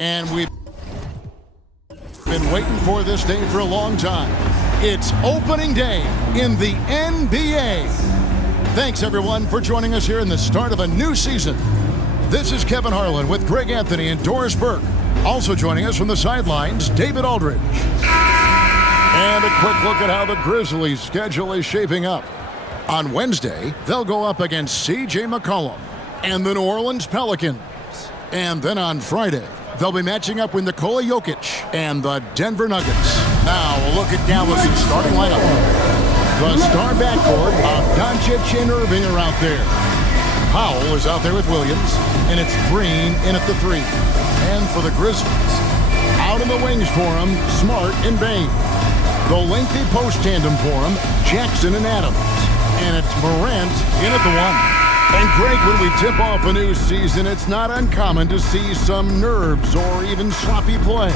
And we've been waiting for this day for a long time. It's opening day in the NBA. Thanks, everyone, for joining us here in the start of a new season. This is Kevin Harlan with Greg Anthony and Doris Burke. Also joining us from the sidelines, David Aldridge. And a quick look at how the Grizzlies' schedule is shaping up. On Wednesday, they'll go up against C.J. McCollum and the New Orleans Pelicans. And then on Friday, they'll be matching up with Nikola Jokic and the Denver Nuggets. Now, a look at Dallas' starting lineup. The star backcourt of Doncic and Irving are out there. Powell is out there with Williams, and it's Green in at the 3. And for the Grizzlies, out in the wings for him, Smart and Bain. The lengthy post tandem for him, Jackson and Adams. And it's Morant in at the 1. And Greg, when we tip off a new season, it's not uncommon to see some nerves or even sloppy play.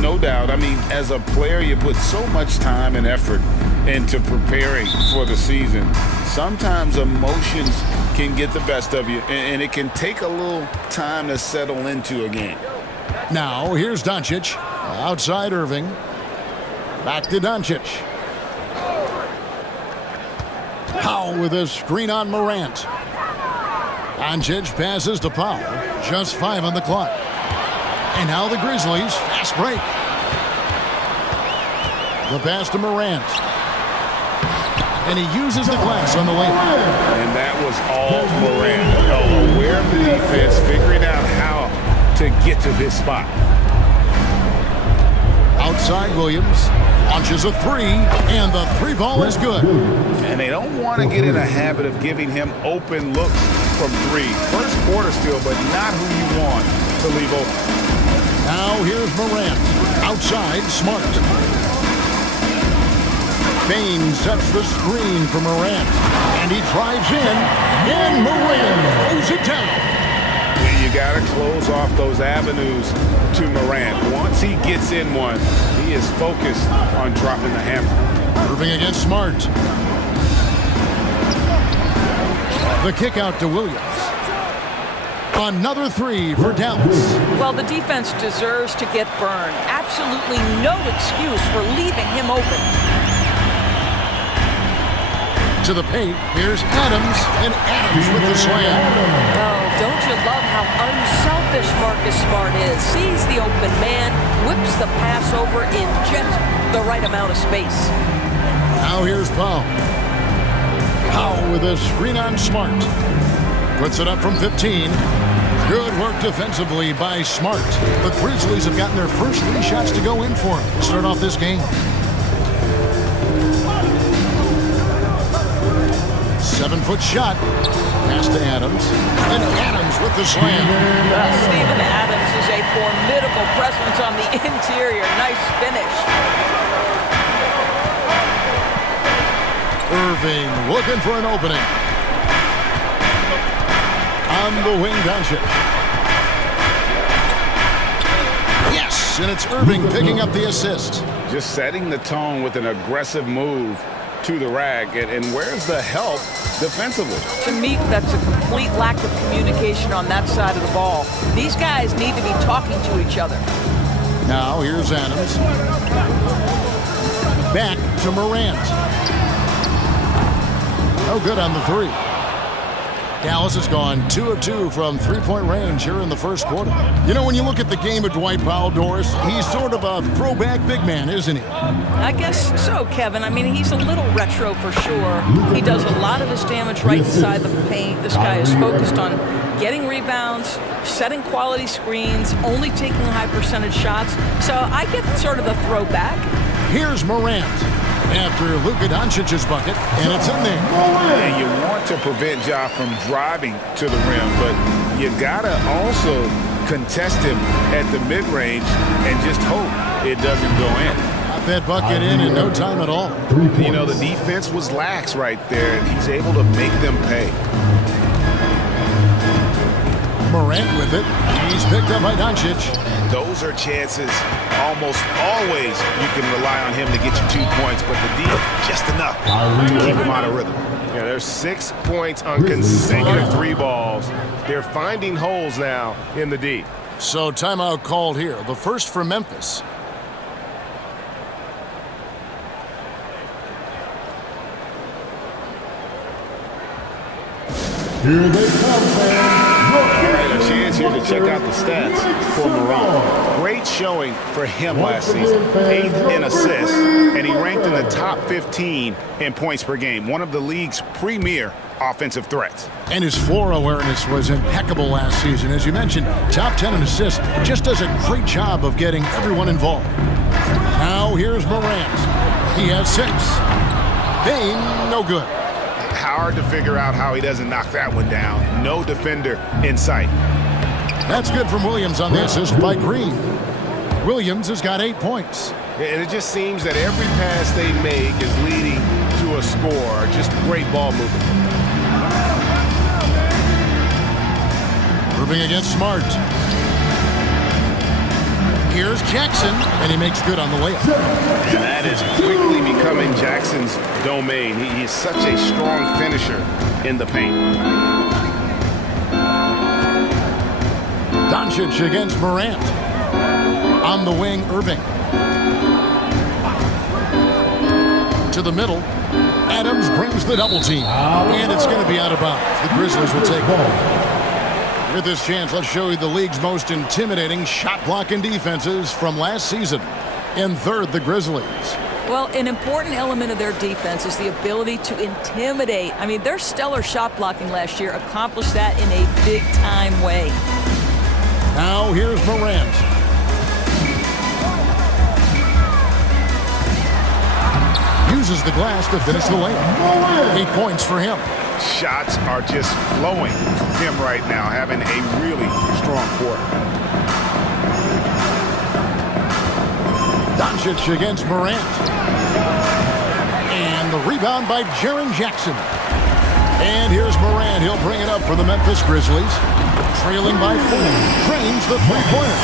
No doubt. I mean, as a player, you put so much time and effort into preparing for the season. Sometimes emotions can get the best of you, and it can take a little time to settle into a game. Now, here's Doncic. Outside Irving. Back to Doncic. Powell with a screen on Morant. Doncic passes to Powell. Just 5 on the clock. And now the Grizzlies, fast break. The pass to Morant. And he uses the glass on the way. And that was all Morant. Aware of the defense, figuring out how to get to this spot. Outside Williams. Launches a 3, and the 3 ball is good. And they don't want to get in a habit of giving him open looks from 3. First quarter still, but not who you want to leave open. Now here's Morant. Outside, Smart. Bain sets the screen for Morant. And he drives in. And Morant throws it down. And you got to close off those avenues to Morant. Once he gets in one, he is focused on dropping the hammer. Irving against Smart. The kick out to Williams. Another 3 for Dallas. Well, the defense deserves to get burned. Absolutely no excuse for leaving him open. To the paint, here's Adams, and Adams with the slam. Oh, don't you love how unselfish Marcus Smart is? Sees the open man, whips the pass over in just the right amount of space. Now here's Powell. Powell with a screen on Smart. Puts it up from 15. Good work defensively by Smart. The Grizzlies have gotten their first 3 shots to go in for him to start off this game. 7-foot shot. Pass to Adams. And Adams with the slam. Steven Adams is a formidable presence on the interior. Nice finish. Irving looking for an opening. On the wing, Doncic. Yes, and it's Irving picking up the assist. Just setting the tone with an aggressive move to the rack. And where's the help defensively? To me, that's a complete lack of communication on that side of the ball. These guys need to be talking to each other. Now here's Adams. Back to Morant. No good on the 3. Dallas has gone 2 of 2 from 3-point range here in the first quarter. You know, when you look at the game of Dwight Powell, Doris, he's sort of a throwback big man, isn't he? I guess so, Kevin. I mean, he's a little retro for sure. He does a lot of his damage right inside the paint. This guy is focused on getting rebounds, setting quality screens, only taking high percentage shots. So I get sort of the throwback. Here's Morant after Luka Doncic's bucket, and it's in there. And you want to prevent Ja from driving to the rim, but you gotta also contest him at the mid-range and just hope it doesn't go in. Got that bucket in no time at all. You know, the defense was lax right there, and he's able to make them pay. Morant with it. He's picked up by Doncic. Those are chances almost always you can rely on him to get you 2 points, but the D just enough to keep him out of rhythm. Yeah, there's 6 points on consecutive 3 balls. They're finding holes now in the D. So timeout called here. The first for Memphis. Here they come, fans. All right, a chance here to check out the stats for Morant. Great showing for him last season. 8th in assists, and he ranked in the top 15 in points per game. One of the league's premier offensive threats. And his floor awareness was impeccable last season. As you mentioned, top 10 in assists. Just does a great job of getting everyone involved. Now here's Morant. He has 6. Bane, no good. Hard to figure out how he doesn't knock that one down. No defender in sight. That's good from Williams on the assist by Green. Williams has got 8 points. And it just seems that every pass they make is leading to a score. Just great ball movement. Irving against Smart. Here's Jackson, and he makes good on the layup. And that is quickly becoming Jackson's domain. He is such a strong finisher in the paint. Doncic against Morant. On the wing, Irving. To the middle. Adams brings the double team. And it's going to be out of bounds. The Grizzlies will take ball. With this chance, let's show you the league's most intimidating shot-blocking defenses from last season. In third, the Grizzlies. Well, an important element of their defense is the ability to intimidate. I mean, their stellar shot blocking last year accomplished that in a big-time way. Now here's Morant. Uses the glass to finish the layup. 8 points for him. Shots are just flowing from him right now, having a really strong quarter. Doncic against Morant. And the rebound by Jaren Jackson. And here's Morant. He'll bring it up for the Memphis Grizzlies. Trailing by 4. Drains the three-pointer.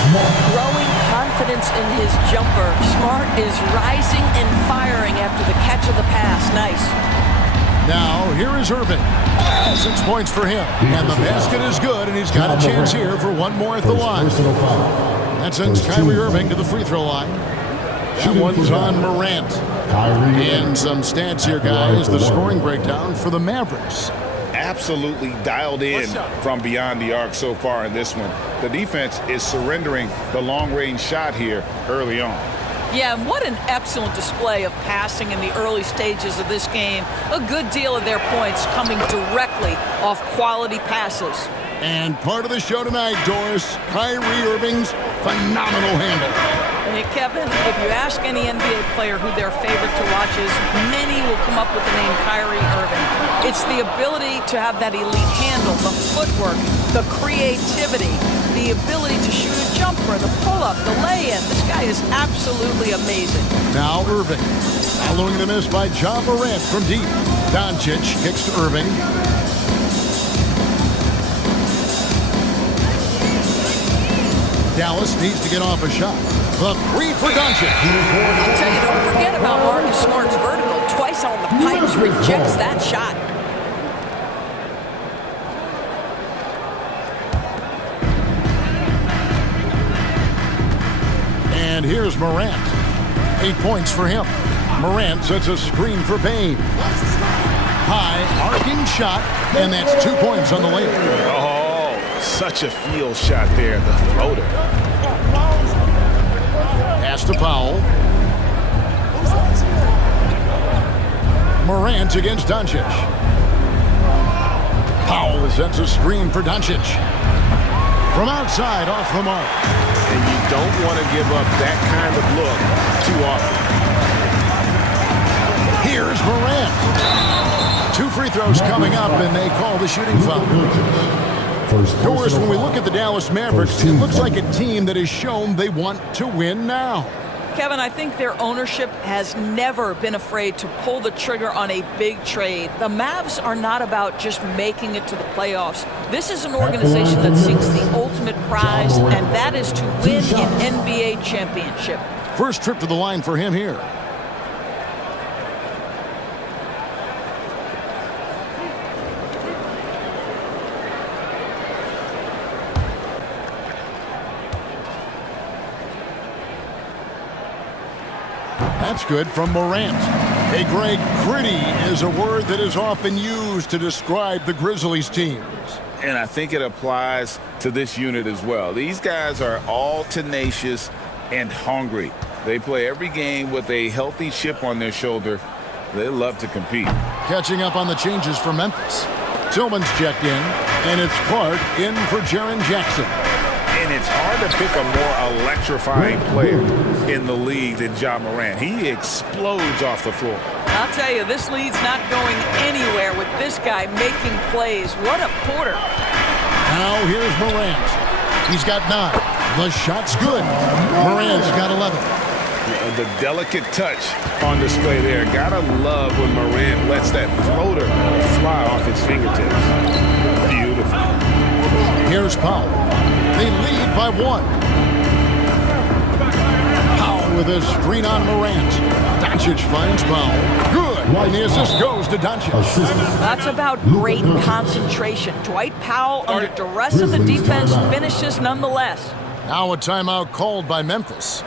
Growing confidence in his jumper. Smart is rising and firing after the catch of the pass. Nice. Now, here is Irving. 6 points for him. And the basket is good, and he's got a chance here for one more at the line. That sends Kyrie Irving to the free throw line. That one's on Morant. And some stats here, guys. The scoring breakdown for the Mavericks. Absolutely dialed in from beyond the arc so far in this one. The defense is surrendering the long-range shot here early on. Yeah, and what an excellent display of passing in the early stages of this game. A good deal of their points coming directly off quality passes. And part of the show tonight, Doris, Kyrie Irving's phenomenal handle. Hey, Kevin, if you ask any NBA player who their favorite to watch is, many will come up with the name Kyrie Irving. It's the ability to have that elite handle, the footwork, the creativity, the ability to shoot a jumper, the pull-up, the lay-in. This guy is absolutely amazing. Now Irving, following the miss by Ja Morant from deep. Doncic kicks to Irving. Dallas needs to get off a shot. The 3 for Doncic. I'll tell you, don't forget about Marcus Smart's vertical. Twice on the pipes, rejects that shot. And here's Morant. 8 points for him. Morant sets a screen for Bane. High arcing shot, and that's 2 points on the layup. Oh, such a field shot there, the floater. Pass to Powell. Morant against Doncic. Powell sets a screen for Doncic. From outside, off the mark. And you don't want to give up that kind of look too often. Here's Morant. 2 free throws coming up, and they call the shooting foul. Doris, when we look at the Dallas Mavericks, it looks like a team that has shown they want to win now. Kevin, I think their ownership has never been afraid to pull the trigger on a big trade. The Mavs are not about just making it to the playoffs. This is an organization that seeks the ultimate prize, and that is to win an NBA championship. First trip to the line for him here. That's good from Morant. Hey, Greg, gritty is a word that is often used to describe the Grizzlies teams. And I think it applies to this unit as well. These guys are all tenacious and hungry. They play every game with a healthy chip on their shoulder. They love to compete. Catching up on the changes for Memphis. Tillman's checked in, and it's Clark in for Jaren Jackson. And it's hard to pick a more electrifying player in the league than Ja Morant. He explodes off the floor. I'll tell you, this lead's not going anywhere with this guy making plays. What a quarter. Now here's Morant. He's got 9. The shot's good. Morant's got 11. The delicate touch on display there. Gotta love when Morant lets that floater fly off his fingertips. Beautiful. Here's Powell. They lead by 1. Powell with a screen on Morant. Doncic finds Powell. Good. And the assist goes to Doncic. That's about great concentration. Dwight Powell, under duress of the defense, finishes nonetheless. Now a timeout called by Memphis.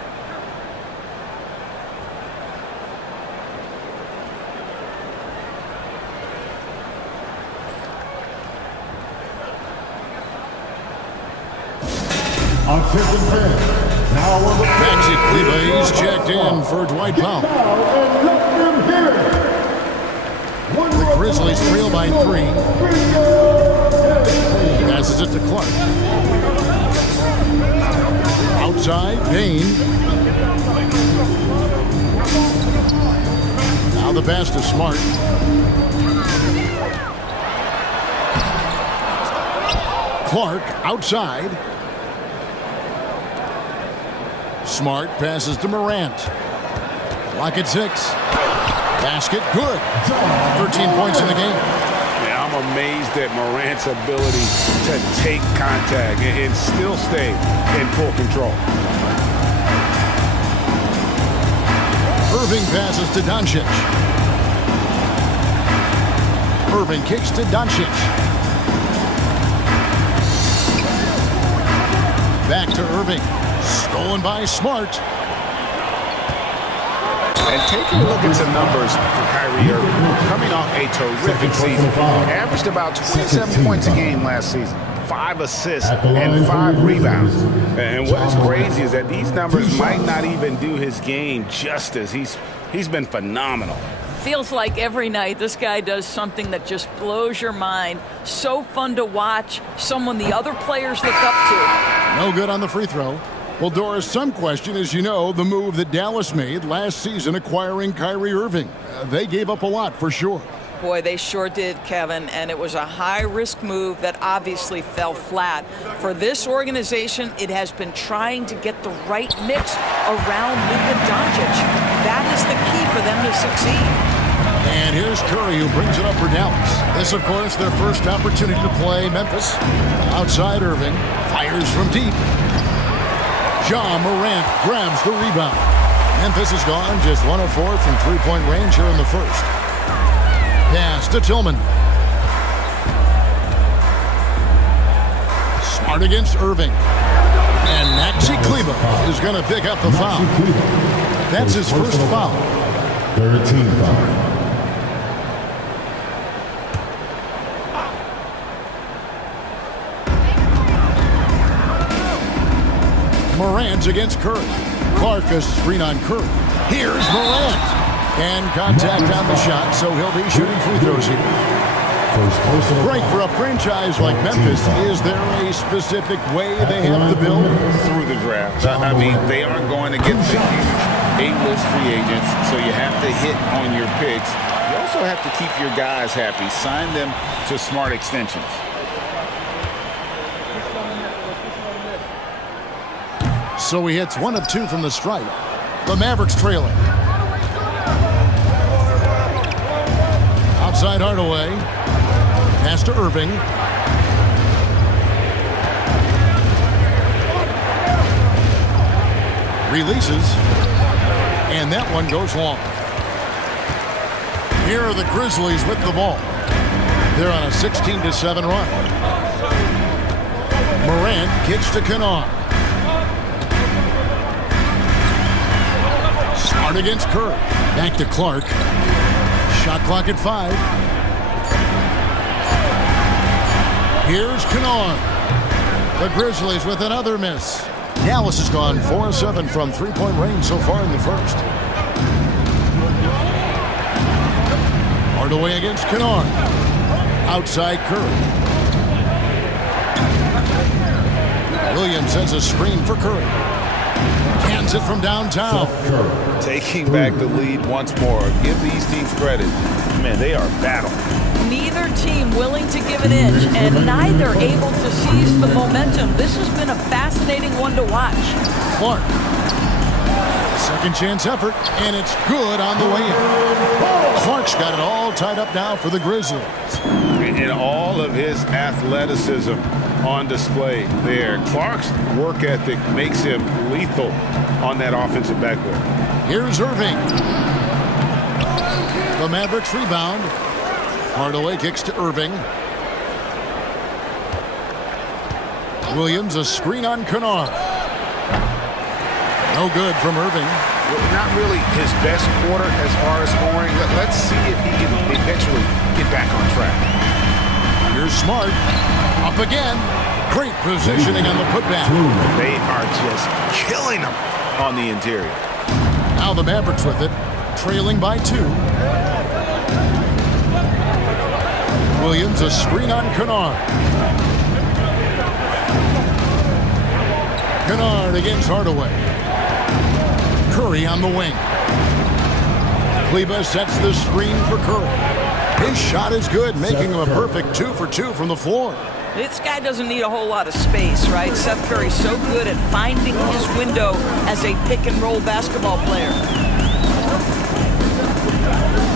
On 5th and 10. Now on the Maxi Kleba, he's checked in for Dwight Powell. And let them hear it. The Grizzlies trail by 3. Passes it to Clark. Outside, Payne. Now the pass to Smart. Clark outside. Smart passes to Morant. Clock at 6. Basket good. 13 points in the game. Yeah, I'm amazed at Morant's ability to take contact and still stay in full control. Irving passes to Doncic. Irving kicks to Doncic. Back to Irving. Stolen by Smart. And taking a look at some numbers for Kyrie Irving, coming off a terrific season, averaged about 27 points a game last season, 5 assists and 5 rebounds. And what is crazy is that these numbers might not even do his game justice. He's been phenomenal. Feels like every night this guy does something that just blows your mind. So fun to watch, someone the other players look up to. No good on the free throw. Well, Doris, some question, as you know, the move that Dallas made last season acquiring Kyrie Irving. They gave up a lot for sure. Boy, they sure did, Kevin, and it was a high-risk move that obviously fell flat. For this organization, it has been trying to get the right mix around Luka Doncic. That is the key for them to succeed. And here's Curry, who brings it up for Dallas. This, of course, their first opportunity to play Memphis. Outside Irving, fires from deep. Ja Morant grabs the rebound. Memphis is gone just 1 of 4 from three-point range here in the first. Pass to Tillman. Smart against Irving. And Maxi Kleba is going to pick up the foul. That's his first foul. 13 foul. Morant against Curry. Clark a screen on Curry. Here's Morant. And contact on the shot, so he'll be shooting free throws here. Great for a franchise like Memphis. Is there a specific way they have to build? Through the draft. I mean, they aren't going to get the huge A-list free agents, so you have to hit on your picks. You also have to keep your guys happy. Sign them to smart extensions. So he hits 1 of 2 from the stripe. The Mavericks trailing. Outside Hardaway. Pass to Irving. Releases. And that one goes long. Here are the Grizzlies with the ball. They're on a 16-7 run. Morant kicks to Kennard. Hard against Curry. Back to Clark. Shot clock at 5. Here's Kennard. The Grizzlies with another miss. Dallas has gone 4-7 from three-point range so far in the first. Hardaway against Kennard. Outside Curry. Williams sends a screen for Curry. Cans it from downtown. Taking back the lead once more. Give these teams credit. Man, they are battling. Neither team willing to give an inch, and neither able to seize the momentum. This has been a fascinating one to watch. Clark. Second chance effort, and it's good on the way in. Clark's got it all tied up now for the Grizzlies. And all of his athleticism on display there. Clark's work ethic makes him lethal on that offensive backboard. Here's Irving. The Mavericks rebound. Hardaway kicks to Irving. Williams, a screen on Kennard. No good from Irving. Not really his best quarter as far as scoring. Let's see if he can eventually get back on track. Here's Smart. Up again. Great positioning on the putback. They are just killing him on the interior. Now the Mavericks with it, trailing by 2. Williams, a screen on Kennard. Kennard against Hardaway. Curry on the wing. Kleba sets the screen for Curry. His shot is good, making him a perfect 2 for 2 from the floor. This guy doesn't need a whole lot of space, right? Seth Curry's so good at finding his window as a pick-and-roll basketball player.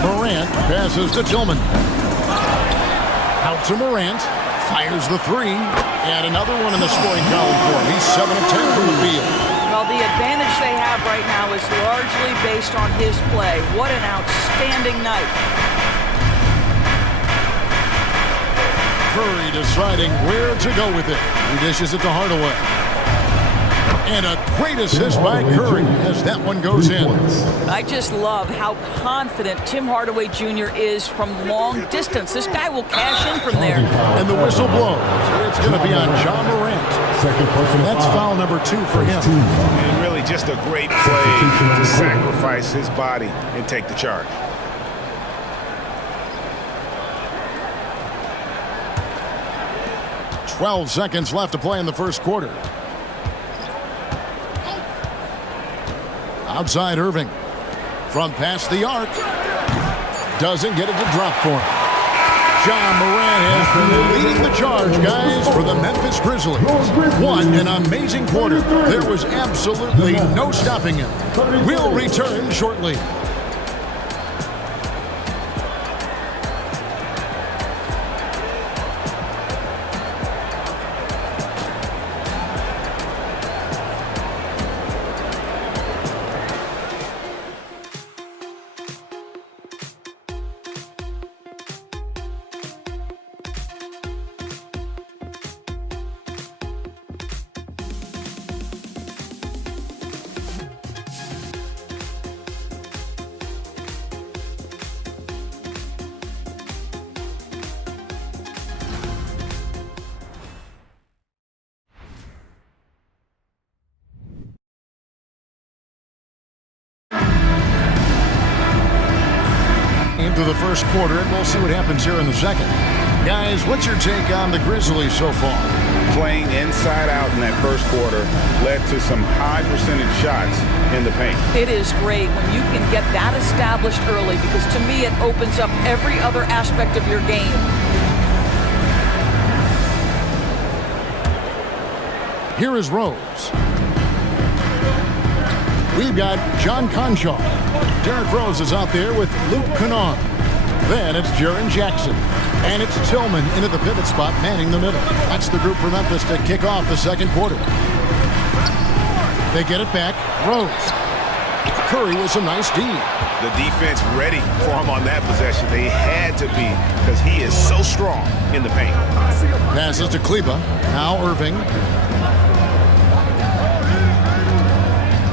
Morant passes to Tillman. Out to Morant. Fires the 3. And another one in the scoring column for him. He's 7 of 10 from the field. Well, the advantage they have right now is largely based on his play. What an outstanding night. Curry deciding where to go with it. He dishes it to Hardaway. And a great assist by Curry as that one goes in. I just love how confident Tim Hardaway Jr. is from long distance. This guy will cash in from there. And the whistle blows. It's going to be on John Morant. That's foul number 2 for him. And really just a great play to sacrifice his body and take the charge. "12 seconds left to play in the first quarter. Outside Irving. From past the arc. Doesn't get it to drop for him. John Morant has been leading the charge, guys, for the Memphis Grizzlies. What an amazing quarter. There was absolutely no stopping him. We'll return shortly. Into the first quarter, and we'll see what happens here in the second. Guys, what's your take on the Grizzlies so far? Playing inside out in that first quarter led to some high percentage shots in the paint. It is great when you can get that established early because to me it opens up every other aspect of your game. Here is Rose. We've got John Conshaw. Derrick Rose is out there with Luke Kennard. Then it's Jaren Jackson. And it's Tillman into the pivot spot, manning the middle. That's the group for Memphis to kick off the second quarter. They get it back. Rose. Curry with some nice D. The defense ready for him on that possession. They had to be because he is so strong in the paint. Passes to Kleba. Now Irving.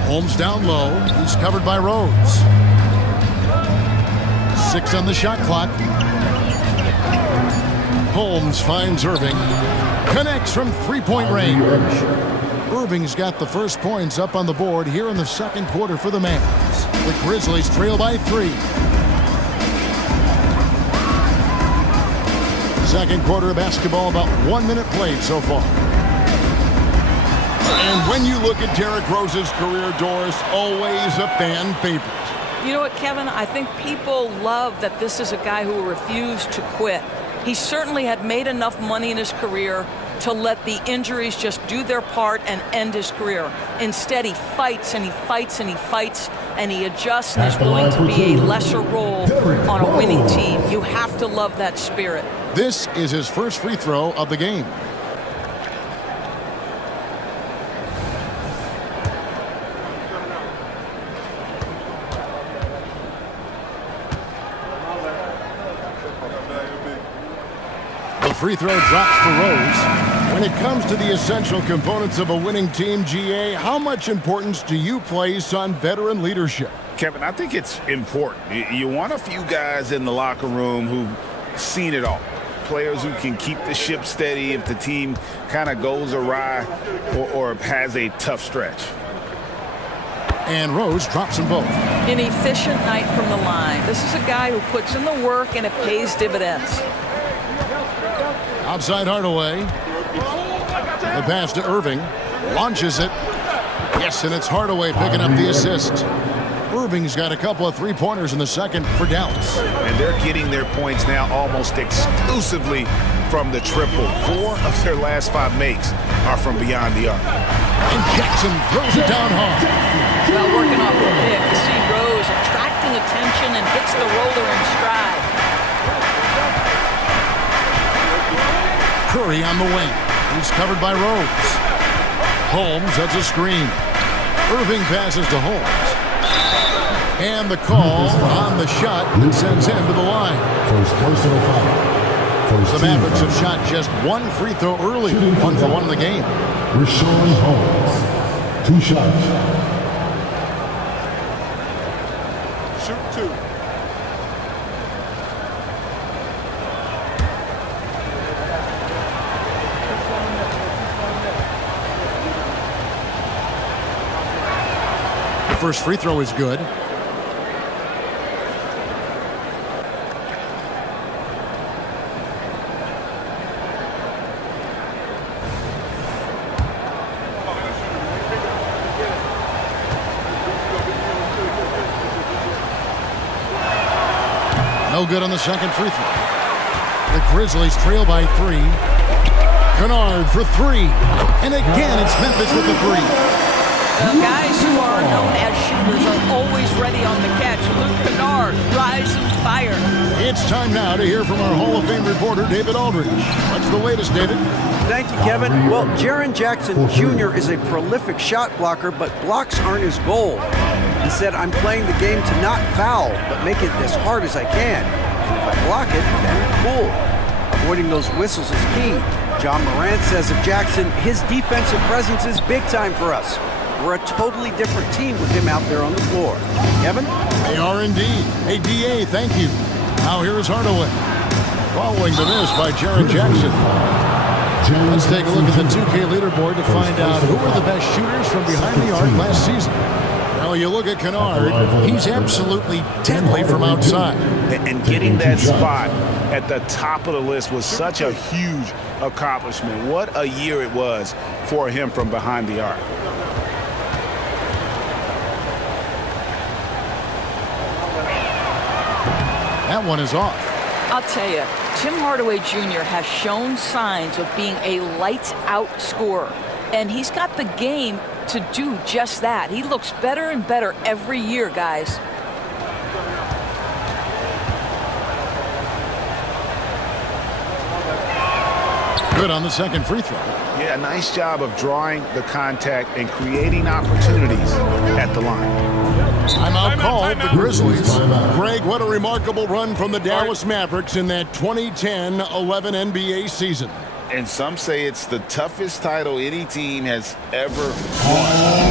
Holmes down low. He's covered by Rose. 6 on the shot clock. Holmes finds Irving. Connects from three-point range. Irving's got the first points up on the board here in the second quarter for the Mavs. The Grizzlies trail by 3. Second quarter of basketball, about 1 minute played so far. And when you look at Derrick Rose's career, Doris, always a fan favorite. You know what, Kevin? I think people love that this is a guy who refused to quit. He certainly had made enough money in his career to let the injuries just do their part and end his career. Instead, he fights and he fights and he fights and he adjusts and is willing to be a lesser role on a winning team. You have to love that spirit. This is his first free throw of the game. The free throw drops for Rose. When it comes to the essential components of a winning team, GA, how much importance do you place on veteran leadership? Kevin, I think it's important. You want a few guys in the locker room who've seen it all. Players who can keep the ship steady if the team kind of goes awry or has a tough stretch. And Rose drops them both. An efficient night from the line. This is a guy who puts in the work and it pays dividends. Outside Hardaway. The pass to Irving. Launches it. Yes, and it's Hardaway picking up the assist. Irving's got a couple of three-pointers in the second for Dallas. And they're getting their points now almost exclusively from the triple. 4 of their last 5 makes are from beyond the arc. And Jackson throws it down hard. Well, working off the pick, you see Rose attracting attention and hits the roller in stride. Curry on the wing. He's covered by Rose. Holmes has a screen. Irving passes to Holmes. And the call on the shot that sends him to the line. First personal foul. The Mavericks have shot just 1 free throw early. 1 for 1 in the game. Rashawn Holmes. 2 shots. Shoot 2. The first free throw is good. No good on the second free throw. The Grizzlies trail by 3. Kennard for 3. And again, it's Memphis with the 3. Guys who are known as shooters are always ready on the catch. Luke Kennard, rise and fire. It's time now to hear from our Hall of Fame reporter, David Aldridge. What's the latest, David? Thank you, Kevin. Well, Jaren Jackson Jr. is a prolific shot blocker, but blocks aren't his goal. He said, I'm playing the game to not foul, but make it as hard as I can. And if I block it, then cool. Avoiding those whistles is key. John Morant says of Jackson, his defensive presence is big time for us. We're a totally different team with him out there on the floor. Kevin? They are indeed. Hey, DA, thank you. Now here is Hardaway. Following the miss by Jaren Jackson. Let's take a look at the 2K leaderboard to find out who are the best shooters from behind the arc last season. Well, you look at Kennard, he's absolutely deadly from outside. And getting that spot at the top of the list was such a huge accomplishment. What a year it was for him from behind the arc. That one is off. I'll tell you, Tim Hardaway Jr. has shown signs of being a lights-out scorer, and he's got the game to do just that. He looks better and better every year, guys. Good on the second free throw. Yeah, nice job of drawing the contact and creating opportunities at the line. Timeout called, the Grizzlies. Greg, what a remarkable run from the Dallas Mavericks in that 2010-11 NBA season. And some say it's the toughest title any team has ever won.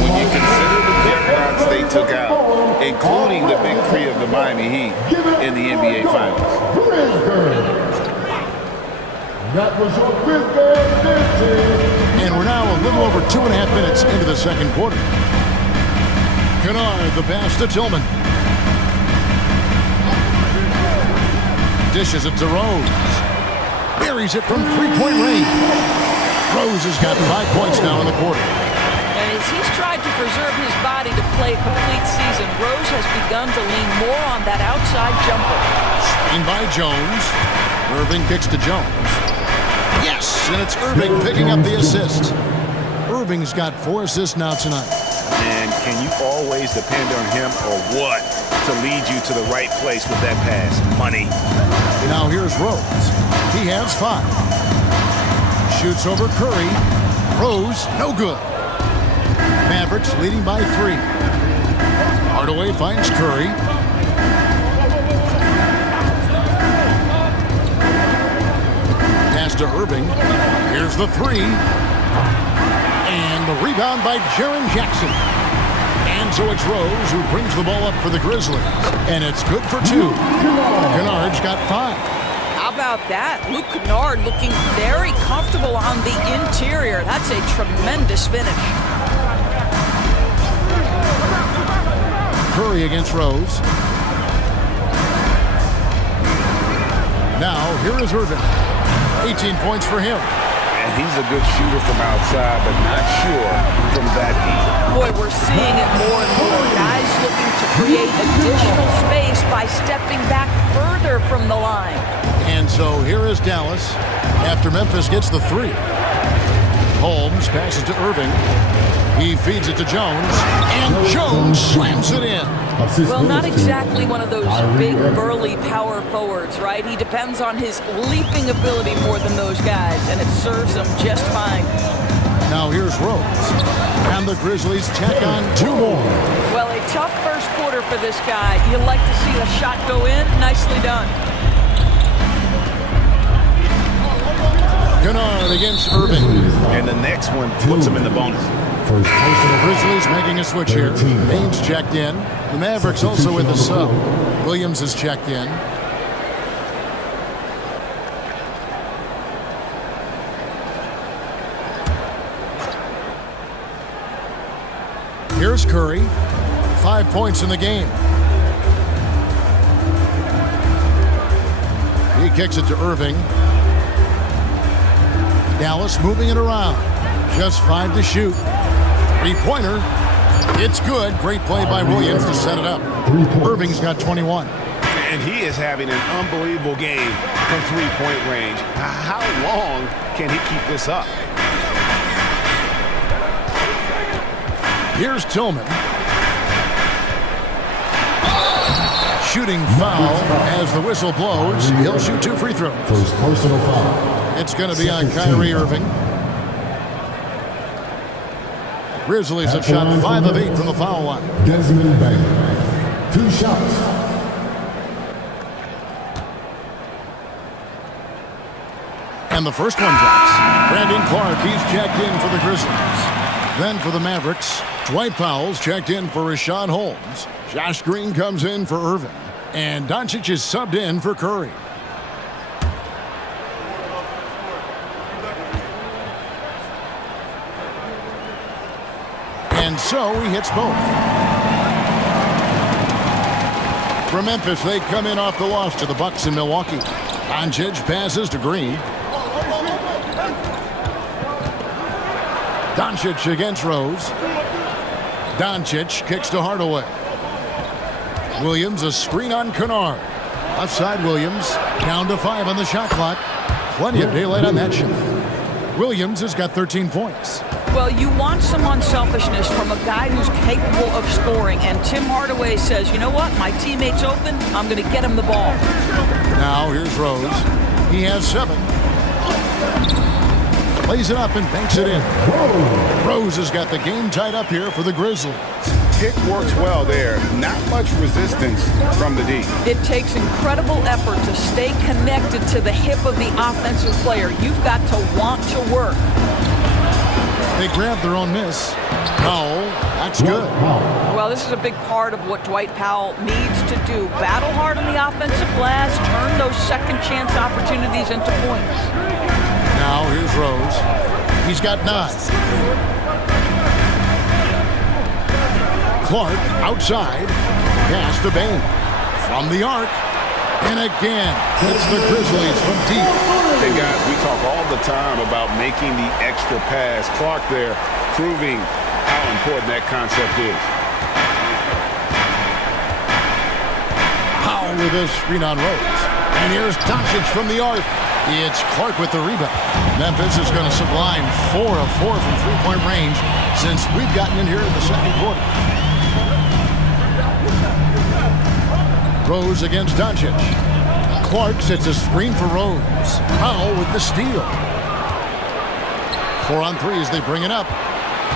When you consider the difference including the big three of the Miami Heat in the NBA Finals. That was your Grizzlies 15. And we're now a little over 2.5 minutes into the second quarter. Kennard, the pass to Tillman. Dishes it to Rose. Buries it from three-point range. Rose has got 5 points now in the quarter. And as he's tried to preserve his body to play a complete season, Rose has begun to lean more on that outside jumper. Screen by Jones. Irving kicks to Jones. Yes, and it's Irving picking up the assist. Irving's got 4 assists now tonight. And can you always depend on him or what to lead you to the right place with that pass? Money. Now here's Rose. He has 5. Shoots over Curry. Rose, no good. Mavericks leading by 3. Hardaway finds Curry. Pass to Irving. Here's the 3. And the rebound by Jaren Jackson. And so it's Rose who brings the ball up for the Grizzlies. And it's good for 2. Kennard's got 5. How about that? Luke Kennard looking very comfortable on the interior. That's a tremendous finish. Curry against Rose. Now, here is Irving. 18 points for him. And he's a good shooter from outside, but not sure from that deep. Boy, we're seeing it more and more. Guys looking to create additional space by stepping back further from the line. And so here is Dallas after Memphis gets the 3. Holmes passes to Irving. He feeds it to Jones. And Jones slams it in. Well, not exactly one of those big, burly power forwards, right? He depends on his leaping ability more than those guys, and it serves him just fine. Now here's Rose. And the Grizzlies tack on 2 more. Well, a tough first quarter for this guy. You like to see the shot go in. Nicely done. Kennard against Irving. And the next one puts him in the bonus. The Grizzlies making a switch here. Baines checked in. The Mavericks also with a sub. Williams is checked in. Here's Curry. 5 points in the game. He kicks it to Irving. Dallas moving it around. Just 5 to shoot. 3-pointer. It's good. Great play by Williams to set it up. Irving's got 21. And he is having an unbelievable game from three-point range. How long can he keep this up? Here's Tillman. Shooting foul as the whistle blows. He'll shoot 2 free throws. First personal foul. It's going to be on Kyrie Irving. Grizzlies have shot 5 of 8 from the foul line. Desmond Bain. 2 shots. And the first one drops. Brandon Clark, he's checked in for the Grizzlies. Then for the Mavericks, Dwight Powell's checked in for Rashad Holmes. Josh Green comes in for Irving. And Doncic is subbed in for Curry. And so he hits both. From Memphis, they come in off the loss to the Bucks in Milwaukee. Doncic passes to Green. Doncic against Rose. Doncic kicks to Hardaway. Williams, a screen on Kennard. Left side Williams. Down to 5 on the shot clock. Plenty of daylight on that shot. Williams has got 13 points. Well, you want some unselfishness from a guy who's capable of scoring. And Tim Hardaway says, you know what? My teammate's open. I'm going to get him the ball. Now here's Rose. He has 7. Plays it up and banks it in. Rose has got the game tied up here for the Grizzlies. Pick works well there. Not much resistance from the D. It takes incredible effort to stay connected to the hip of the offensive player. You've got to want to work. They grab their own miss. Powell That's good. Well, this is a big part of what Dwight Powell needs to do. Battle hard on the offensive glass, turn those second chance opportunities into points. Now here's Rose. He's got 9. Clark outside. Pass to Bain. From the arc. And again, it's the Grizzlies from deep. Hey, guys, we talk all the time about making the extra pass. Clark there proving how important that concept is. Powell with a screen on Rose. And here's Doncic from the arc. It's Clark with the rebound. Memphis is going to sublime 4 of 4 from three-point range since we've gotten in here in the second quarter. Rose against Doncic. Clark sets a screen for Rose. Powell with the steal. 4 on 3 as they bring it up.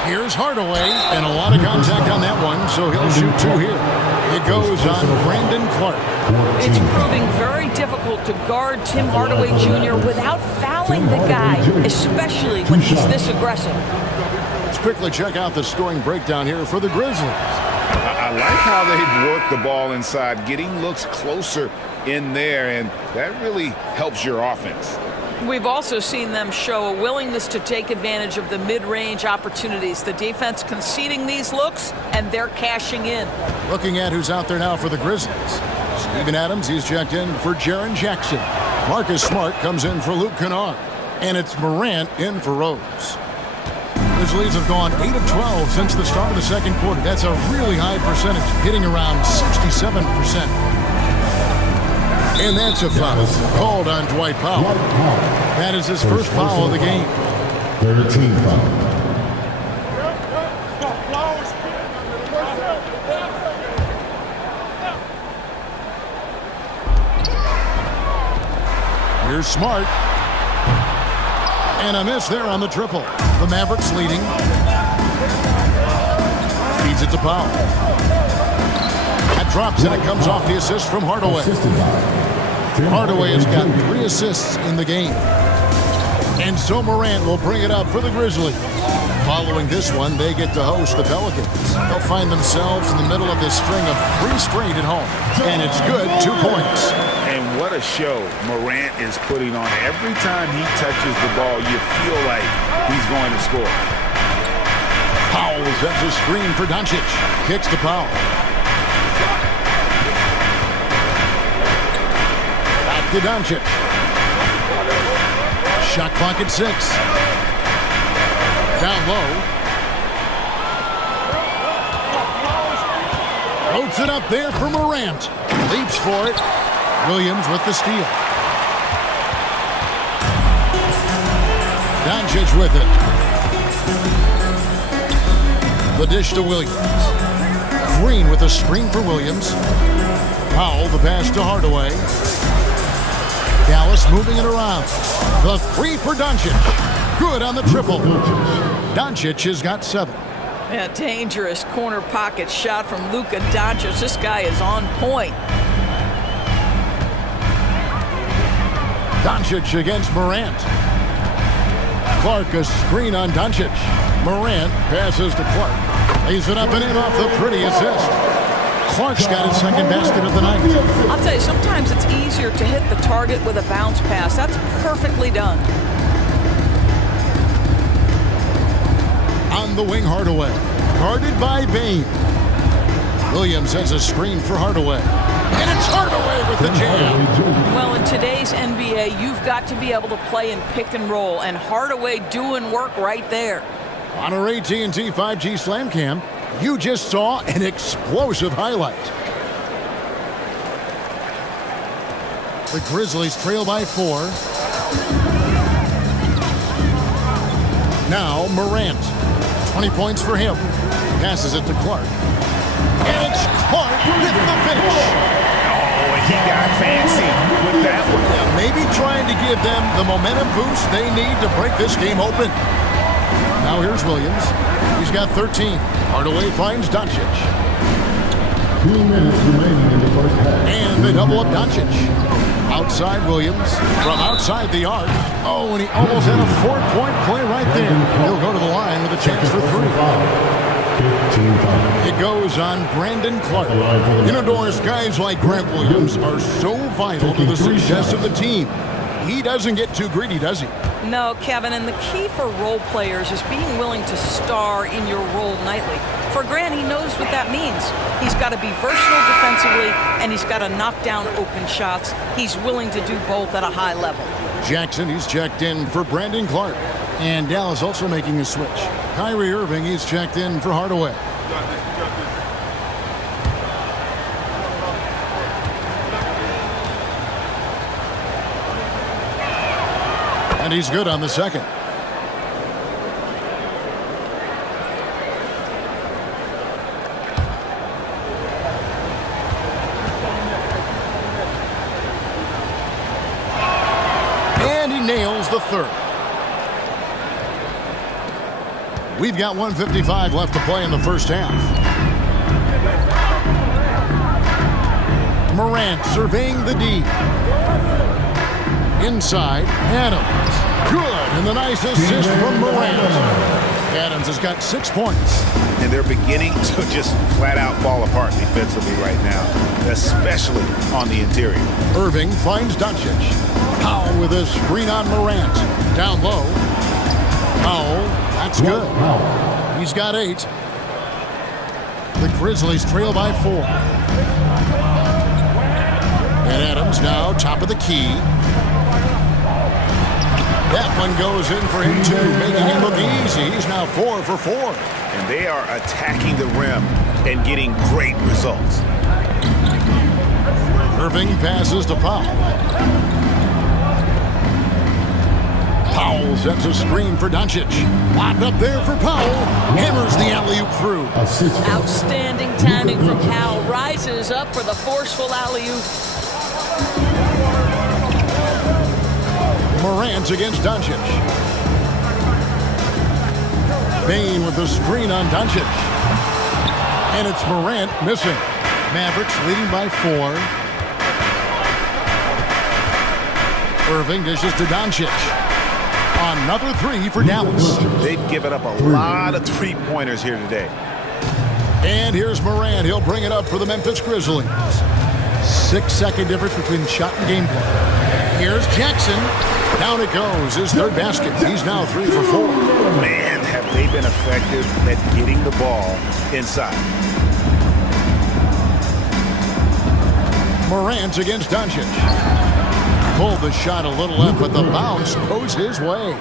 Here's Hardaway, and a lot of contact on that one, so he'll shoot 2 here. It goes on Brandon Clark. It's proving very difficult to guard Tim Hardaway Jr. without fouling the guy, especially when he's this aggressive. Let's quickly check out the scoring breakdown here for the Grizzlies. I like how they've worked the ball inside, getting looks closer in there, and that really helps your offense. We've also seen them show a willingness to take advantage of the mid-range opportunities. The defense conceding these looks, and they're cashing in. Looking at who's out there now for the Grizzlies. Steven Adams, he's checked in for Jaren Jackson. Marcus Smart comes in for Luke Kennard. And it's Morant in for Rose. Grizzlies have gone 8 of 12 since the start of the second quarter. That's a really high percentage, hitting around 67%. And that's a foul called on Dwight Powell. That is his first foul of the game. 13 foul. Here's Smart. And a miss there on the triple. The Mavericks leading. Feeds it to Powell. That drops and it comes off the assist from Hardaway. Hardaway has got 3 assists in the game. And so Morant will bring it up for the Grizzlies. Following this one, they get to host the Pelicans. They'll find themselves in the middle of this string of 3 straight at home. And it's good, 2 points. And what a show Morant is putting on. Every time he touches the ball, you feel like he's going to score. Powell sets a screen for Doncic. Kicks to Powell. Back to Doncic. Shot clock at 6. Down low. Floats it up there for Morant. Leaps for it. Williams with the steal. Doncic with it. The dish to Williams. Green with a screen for Williams. Powell, the pass to Hardaway. Dallas moving it around. The 3 for Doncic. Good on the triple. Doncic has got 7. Yeah, dangerous corner pocket shot from Luka Doncic. This guy is on point. Doncic against Morant. Clark a screen on Doncic. Morant passes to Clark. Lays it up and in off the pretty assist. Clark's got his second basket of the night. I'll tell you, sometimes it's easier to hit the target with a bounce pass. That's perfectly done. On the wing, Hardaway. Guarded by Bain. Williams has a screen for Hardaway. And it's Hardaway with the jam. Well, in today's NBA, you've got to be able to play in pick and roll, and Hardaway doing work right there. On our AT&T 5G Slam Cam, you just saw an explosive highlight. The Grizzlies trail by 4. Now Morant. 20 points for him. Passes it to Clark. And it's Clark with the finish. Oh, he got fancy with that one. Yeah, maybe trying to give them the momentum boost they need to break this game open. Now here's Williams. He's got 13. Hardaway finds Doncic. 2 minutes remaining in the first half. And they double up Doncic. Outside Williams. From outside the arc. Oh, and he almost had a 4-point play right there. He'll go to the line with a chance for 3. It goes on Brandon Clark. You know, Doris, guys like Grant Williams are so vital to the success of the team. He doesn't get too greedy, does he? No, Kevin, and the key for role players is being willing to star in your role nightly. For Grant, he knows what that means. He's got to be versatile defensively, and he's got to knock down open shots. He's willing to do both at a high level. Jackson, he's checked in for Brandon Clark. And Dallas also making a switch. Kyrie Irving, he's checked in for Hardaway. And he's good on the second. And he nails the third. We've got 1:55 left to play in the first half. Morant surveying the D. Inside, Adams. Good, and the nice assist from Morant. Adams has got 6 points. And they're beginning to just flat out fall apart defensively right now, especially on the interior. Irving finds Doncic. Powell with a screen on Morant. Down low. Powell, that's good. He's got 8. The Grizzlies trail by 4. And Adams now top of the key. That one goes in for him too, making it look easy. He's now 4 for 4. And they are attacking the rim and getting great results. Irving passes to Powell. Powell sets a screen for Doncic. Locked up there for Powell. Hammers the alley-oop through. Outstanding timing from Powell. Rises up for the forceful alley-oop. Morant against Doncic. Bain with the screen on Doncic. And it's Morant missing. Mavericks leading by 4. Irving dishes to Doncic. Another 3 for Dallas. They've given up a lot of three-pointers here today. And here's Morant. He'll bring it up for the Memphis Grizzlies. 6-second difference between shot and game play. Here's Jackson. Down it goes. His third basket. He's now 3 for 4. Man, have they been effective at getting the ball inside. Morant against Doncic. Pulled the shot a little left, but the bounce goes his way.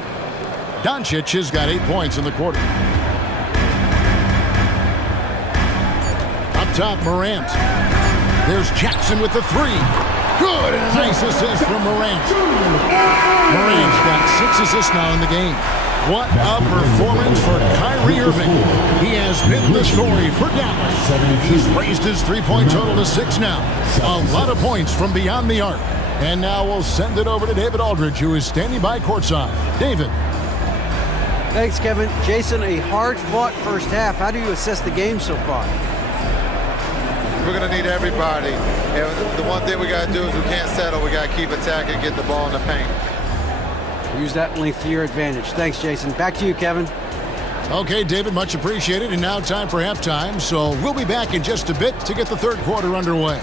Doncic has got 8 points in the quarter. Up top, Morant. There's Jackson with the 3. Good, and a nice assist from Morant. Morant's got 6 assists now in the game. What a performance for Kyrie Irving. He has been the story for Dallas. He's raised his 3-point total to 6 now. A lot of points from beyond the arc. And now we'll send it over to David Aldridge, who is standing by courtside. David. Thanks, Kevin. Jason, a hard-fought first half. How do you assess the game so far? We're going to need everybody. And the one thing we got to do is we can't settle. We got to keep attacking, get the ball in the paint. Use that length to your advantage. Thanks, Jason. Back to you, Kevin. Okay, David, much appreciated. And now time for halftime. So we'll be back in just a bit to get the third quarter underway.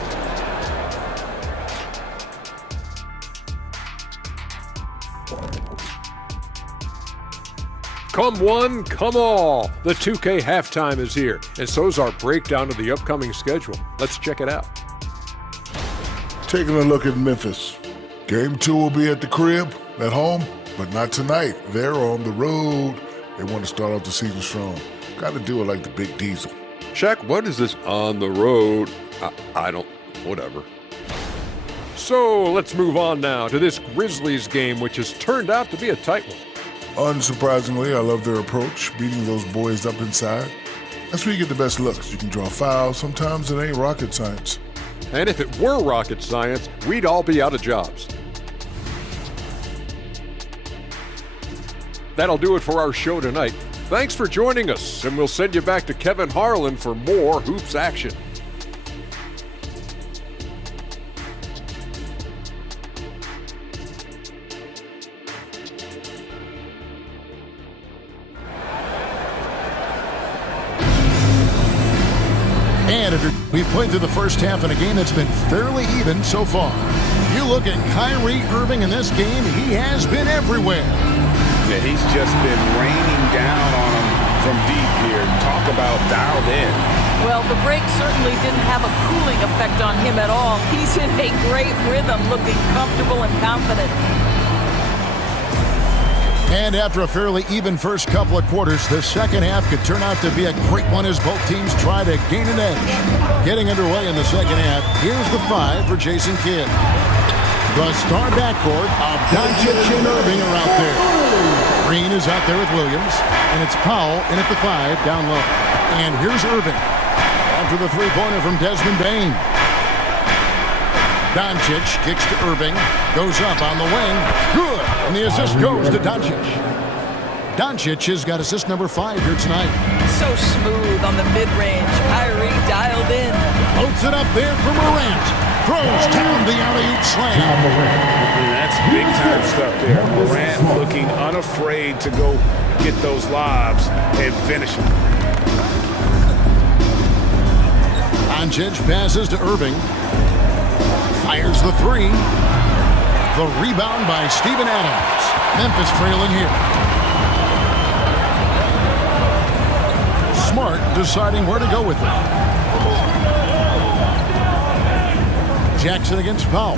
Come one, come all. The 2K halftime is here, and so's our breakdown of the upcoming schedule. Let's check it out. Taking a look at Memphis. Game 2 will be at the crib, at home, but not tonight. They're on the road. They want to start off the season strong. Got to do it like the Big Diesel. Shaq, what is this on the road? Whatever. So let's move on now to this Grizzlies game, which has turned out to be a tight one. Unsurprisingly, I love their approach, beating those boys up inside. That's where you get the best looks. You can draw fouls. Sometimes it ain't rocket science. And if it were rocket science, we'd all be out of jobs. That'll do it for our show tonight. Thanks for joining us, and we'll send you back to Kevin Harlan for more hoops action. And we've played through the first half in a game that's been fairly even so far. You look at Kyrie Irving in this game, he has been everywhere. Yeah, he's just been raining down on him from deep here. Talk about dialed in. Well, the break certainly didn't have a cooling effect on him at all. He's in a great rhythm, looking comfortable and confident. And after a fairly even first couple of quarters, the second half could turn out to be a great one as both teams try to gain an edge. Getting underway in the second half, here's the 5 for Jason Kidd. The star backcourt of Doncic and Irving are out there. Green is out there with Williams, and it's Powell in at the 5 down low. And here's Irving after the three-pointer from Desmond Bane. Doncic kicks to Irving, goes up on the wing, good, and the assist goes to Doncic. Doncic has got assist number 5 here tonight. So smooth on the mid-range. Kyrie dialed in. Floats it up there for Morant. Throws down the alley-oop slam. And that's big-time stuff there. Morant looking unafraid to go get those lobs and finish them. Doncic passes to Irving. Fires the 3. The rebound by Steven Adams. Memphis trailing here. Smart deciding where to go with it. Jackson against Powell.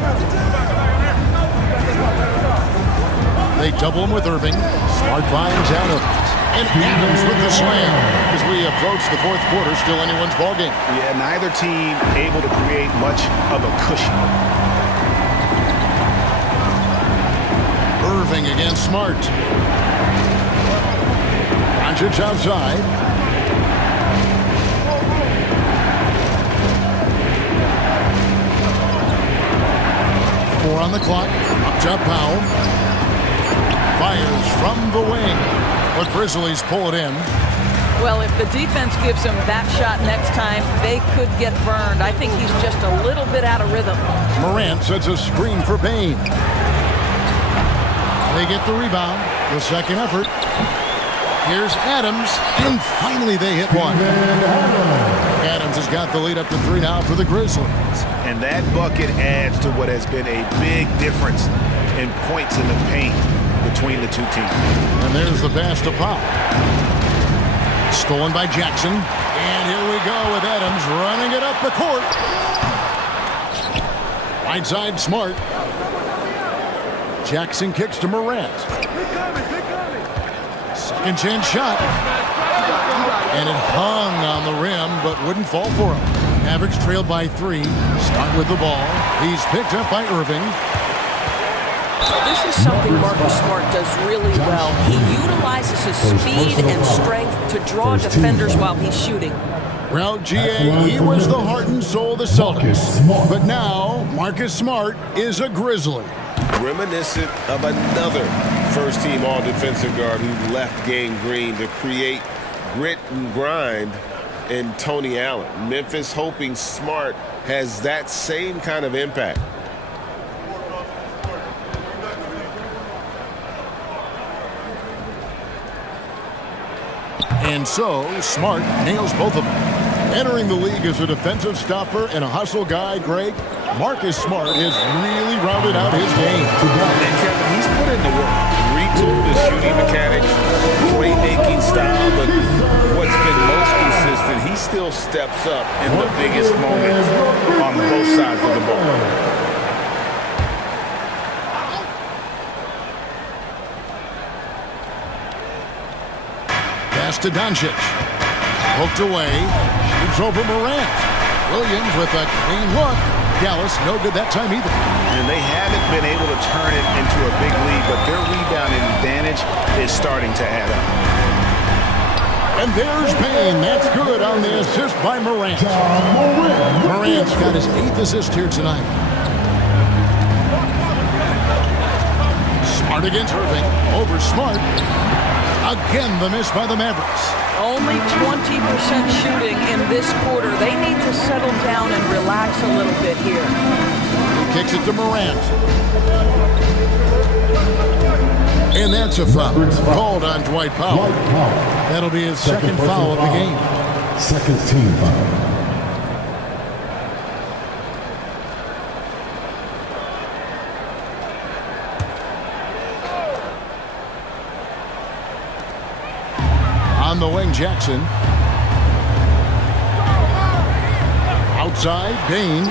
They double him with Irving. Smart finds Adams. And Adams with the slam. As we approach the fourth quarter, still anyone's ballgame. Yeah, neither team able to create much of a cushion. Irving against Smart. Doncic outside. Four on the clock. Up top Powell. Fires from the wing. The Grizzlies pull it in. Well, if the defense gives him that shot next time, they could get burned. I think he's just a little bit out of rhythm. Morant sets a screen for Bane. They get the rebound. The second effort. Here's Adams, and finally they hit one. Adams has got the lead up to 3 now for the Grizzlies. And that bucket adds to what has been a big difference in points in the paint between the two teams. And there's the pass to Powell. Stolen by Jackson. And here we go with Adams running it up the court. Right side Smart. Jackson kicks to Morant. Second chance shot. And it hung on the rim, but wouldn't fall for him. Mavericks trailed by 3. Start with the ball. He's picked up by Irving. This is something Marcus Smart does really well. He utilizes his speed and strength to draw defenders while he's shooting. Well, GA, he was the heart and soul of the Celtics. But now, Marcus Smart is a Grizzly. Reminiscent of another first-team all-defensive guard who left Game Green to create grit and grind in Tony Allen. Memphis hoping Smart has that same kind of impact. And so, Smart nails both of them. Entering the league as a defensive stopper and a hustle guy, Greg, Marcus Smart has really rounded out his game. And Kevin, he's put in the work. Retooled his shooting mechanics, playmaking style, but what's been most consistent, he still steps up in the biggest moments on both sides of the ball. Pass to Doncic. Poked away. Shoots over Morant. Williams with a clean look. Dallas no good that time either. And they haven't been able to turn it into a big lead, but their rebounding advantage is starting to add up. And there's Bane. That's good on the assist by Morant. Morant's got his 8th assist here tonight. Smart against Irving. Over Smart. Again, the miss by the Mavericks. Only 20% shooting in this quarter. They need to settle down and relax a little bit here. He kicks it to Morant. And that's a foul called on Dwight Powell. That'll be his second foul of the game. Second team foul. on the wing, Jackson. Outside, Bain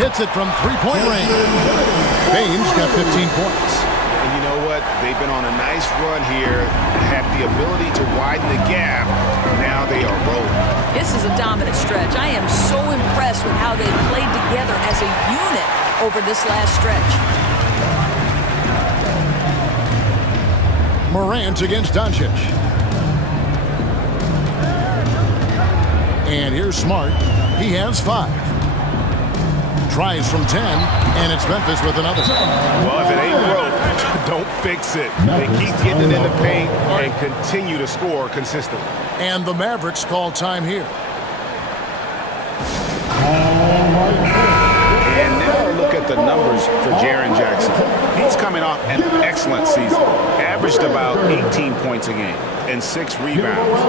hits it from three-point range. Bain's got 15 points. And you know what? They've been on a nice run here, had the ability to widen the gap. Now they are rolling. This is a dominant stretch. I am so impressed with how they've played together as a unit over this last stretch. Morant against Doncic. And here's Smart. He has 5. Tries from 10, and it's Memphis with another. Well, if it ain't broke, don't fix it. They keep getting it in the paint and continue to score consistently. And the Mavericks call time here. And now look at the numbers for Jaren Jackson. He's coming off an excellent season. Averaged about 18 points a game and 6 rebounds.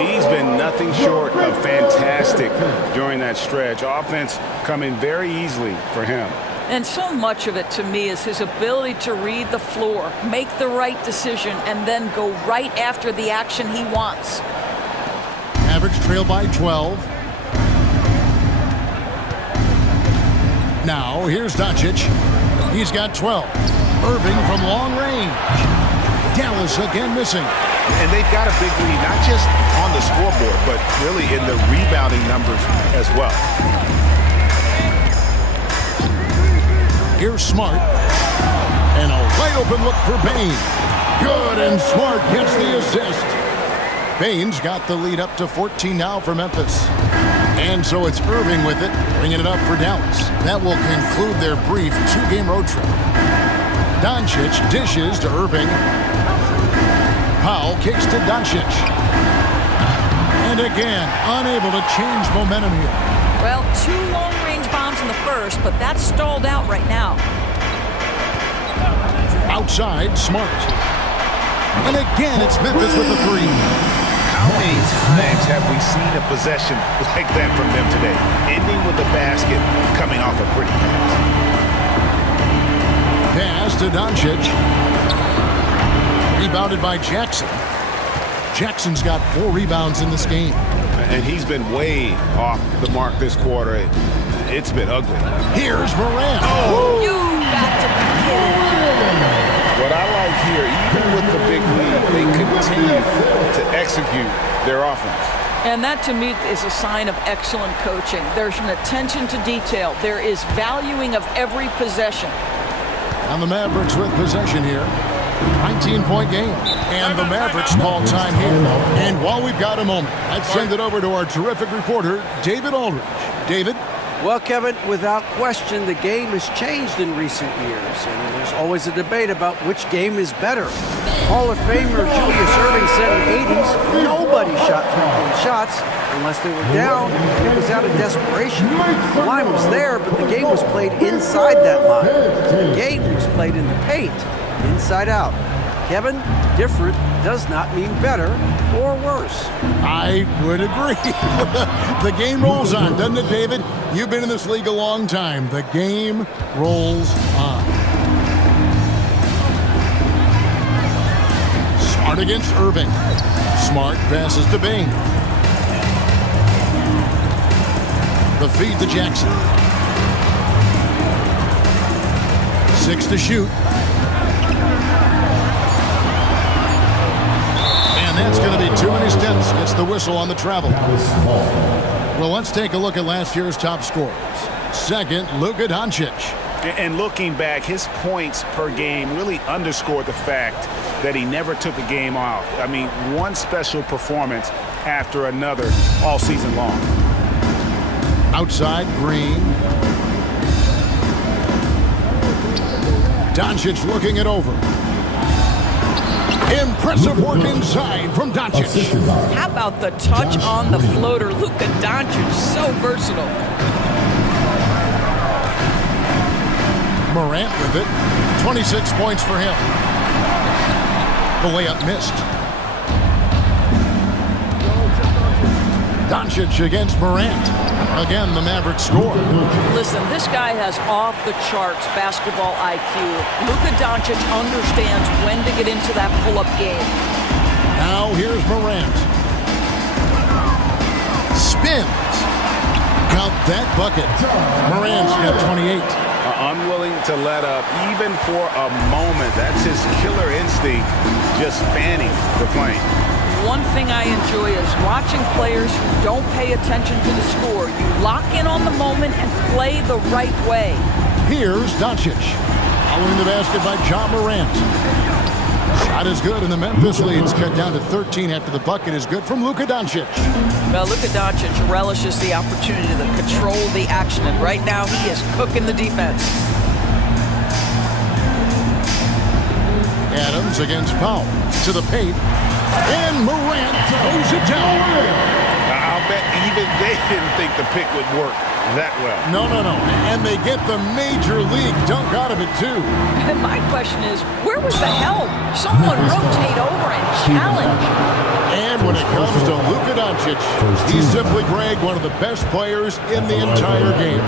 He's been nothing short of fantastic during that stretch. Offense coming very easily for him. And so much of it to me is his ability to read the floor, make the right decision, and then go right after the action he wants. Mavericks trail by 12. Now, here's Doncic. He's got 12. Irving from long range. Dallas again missing. And they've got a big lead, not just on the scoreboard, but really in the rebounding numbers as well. Here's Smart. And a wide open look for Bain. Good, and Smart gets the assist. Bain's got the lead up to 14 now for Memphis. And so it's Irving with it, bringing it up for Dallas. That will conclude their brief 2-game road trip. Doncic dishes to Irving. Powell kicks to Doncic. And again, unable to change momentum here. Well, 2 long-range bombs in the first, but that's stalled out right now. Outside, Smart. And again, it's Memphis with the 3. How many times have we seen a possession like that from them today? Ending with the basket, coming off a pretty pass. Pass to Doncic. Rebounded by Jackson. Jackson's got 4 rebounds in this game. And he's been way off the mark this quarter. It's been ugly. Here's Morant. Oh! You got to be kidding. What I like here, even with the big lead, they continue to execute their offense. And that, to me, is a sign of excellent coaching. There's an attention to detail. There is valuing of every possession. And the Mavericks with possession here. 19-point game. And the Mavericks call time here. And while we've got a moment, let's send it over to our terrific reporter, David Aldridge. David? Well, Kevin, without question, the game has changed in recent years, and there's always a debate about which game is better. Hall of Famer Julius Erving said in the 80s, nobody shot 3-point shots unless they were down, and it was out of desperation. The line was there, but the game was played inside that line. The game was played in the paint, inside out. Kevin, different does not mean better or worse. I would agree. The game rolls on, doesn't it, David? You've been in this league a long time. The game rolls on. Smart against Irving. Smart passes to Bain. The feed to Jackson. 6 to shoot. That's going to be too many steps. Gets the whistle on the travel. Well, let's take a look at last year's top scorers. Second, Luka Doncic. And looking back, his points per game really underscored the fact that he never took a game off. I mean, one special performance after another all season long. Outside, Green. Doncic looking it over. Impressive work inside from Doncic. How about the touch on the floater? Luka Doncic, so versatile. Morant with it. 26 points for him. The layup missed. Doncic against Morant. Again, the Mavericks score. Listen, this guy has off-the-charts basketball IQ. Luka Doncic understands when to get into that pull-up game. Now here's Morant. Spins. Count that bucket. Morant's got 28. Unwilling to let up even for a moment. That's his killer instinct, just fanning the flame. One thing I enjoy is watching players who don't pay attention to the score. You lock in on the moment and play the right way. Here's Doncic. Following the basket by Ja Morant. Shot is good, and the Memphis lead's cut down to 13 after the bucket is good from Luka Doncic. Well, Luka Doncic relishes the opportunity to control the action, and right now he is cooking the defense. Adams against Powell. To the paint. And Morant throws it down. I'll bet even they didn't think the pick would work that well. No. And they get the major league dunk out of it, too. And my question is, where was the help? Someone rotate over and challenge. And when it comes to Luka Doncic, he's simply, Greg, one of the best players in the entire game.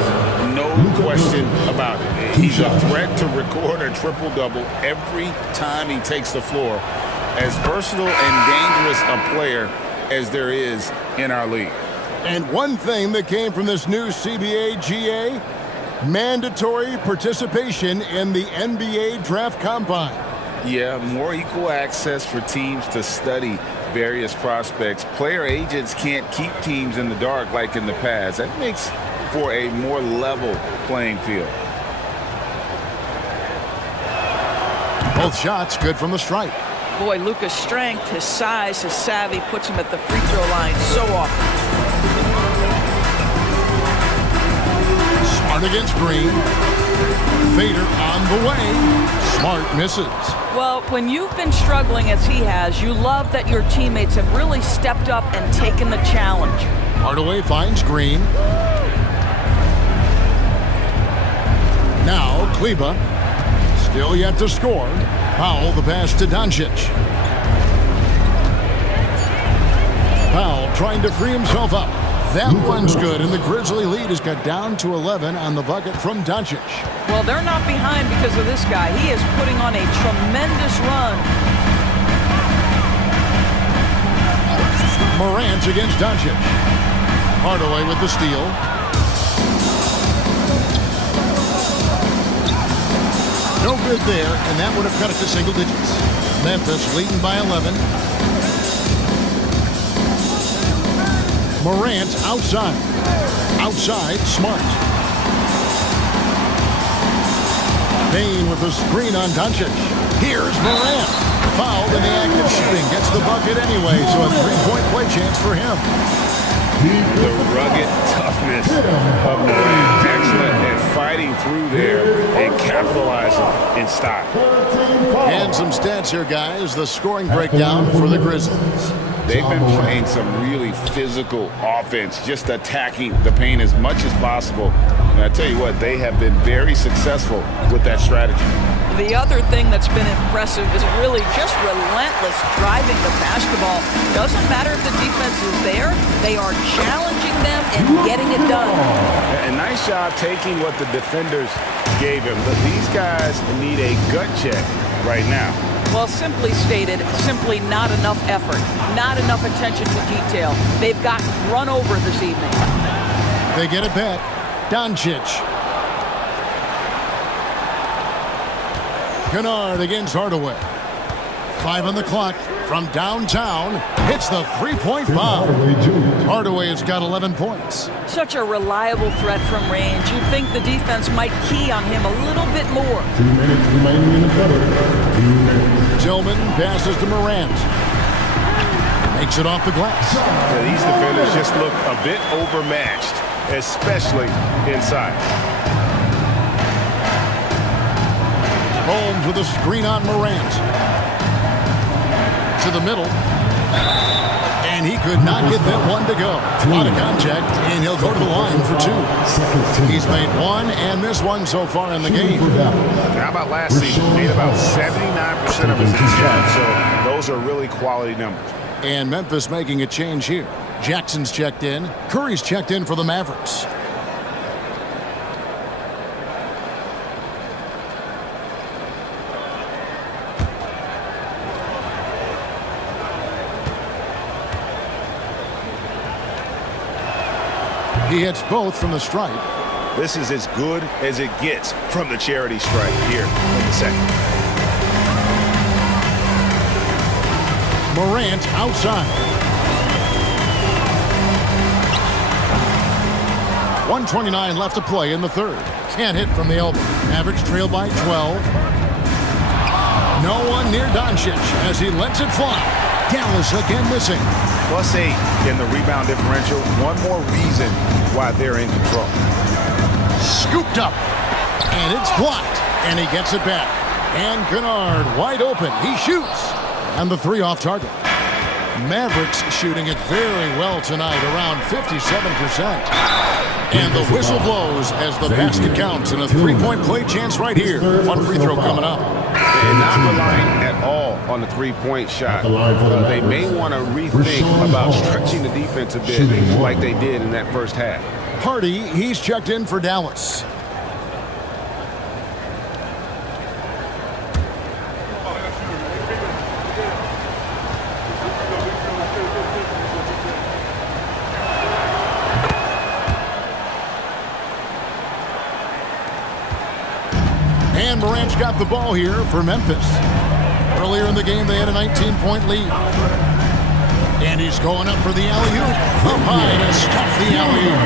No question about it. He's a threat to record a triple-double every time he takes the floor. As versatile and dangerous a player as there is in our league. And one thing that came from this new CBA GA, mandatory participation in the NBA Draft Combine. Yeah, more equal access for teams to study various prospects. Player agents can't keep teams in the dark like in the past. That makes for a more level playing field. Both shots good from the stripe. Boy, Luka's strength, his size, his savvy puts him at the free throw line so often. Smart against Green. Fader on the way. Smart misses. Well, when you've been struggling as he has, you love that your teammates have really stepped up and taken the challenge. Hardaway finds Green. Now Kleba. Still yet to score. Powell, the pass to Doncic. Powell trying to free himself up. That one's good, and the Grizzly lead has got down to 11 on the bucket from Doncic. Well, they're not behind because of this guy. He is putting on a tremendous run. Morant against Doncic. Hardaway with the steal. No good there, and that would have cut it to single digits. Memphis leading by 11. Morant outside. Outside, Smart. Payne with the screen on Doncic. Here's Morant. Fouled in the act of shooting. Gets the bucket anyway, so a three-point play chance for him. The rugged toughness of Morant. Excellent at fighting through there and capitalizing in style. And some stats here, guys. The scoring breakdown for the Grizzlies. They've been playing some really physical offense, just attacking the paint as much as possible. And I tell you what, they have been very successful with that strategy. The other thing that's been impressive is really just relentless driving the basketball. Doesn't matter if the defense is there, they are challenging them and getting it done. A nice job taking what the defenders gave him. But these guys need a gut check right now. Well, simply stated, simply not enough effort, not enough attention to detail. They've gotten run over this evening. They get it back. Doncic. Kennard against Hardaway. 5 on the clock from downtown. Hits the three-point bomb. Hardaway has got 11 points. Such a reliable threat from range. You'd think the defense might key on him a little bit more. 2 minutes remaining in the quarter. 2 minutes. Tillman passes to Morant. Makes it off the glass. Yeah, these defenders just look a bit overmatched, especially inside. Holmes with a screen on Morant. To the middle. And he could not get that one to go. Out of contact, and he'll go to the line for 2. He's made one and missed one so far in the game. How about last season? Made about 79% of his shots, so those are really quality numbers. And Memphis making a change here. Jackson's checked in. Curry's checked in for the Mavericks. He hits both from the stripe. This is as good as it gets from the charity stripe here in the second. Morant outside. 1:29 left to play in the third. Can't hit from the elbow. Mavericks trail by 12. No one near Doncic as he lets it fly. Dallas again missing. +8 in the rebound differential. One more reason why they're in control. Scooped up. And it's blocked. And he gets it back. And Kennard wide open. He shoots. And the three off target. Mavericks shooting it very well tonight, around 57%. And the whistle blows as the basket counts, and a three-point play chance right here. One free throw coming up. They're not relying at all on the three-point shot. They may want to rethink about stretching the defense a bit like they did in that first half. Hardy, he's checked in for Dallas. And Morant's got the ball here for Memphis. Earlier in the game, they had a 19-point lead. And he's going up for the alley-oop. Up high to stuff the alley-oop.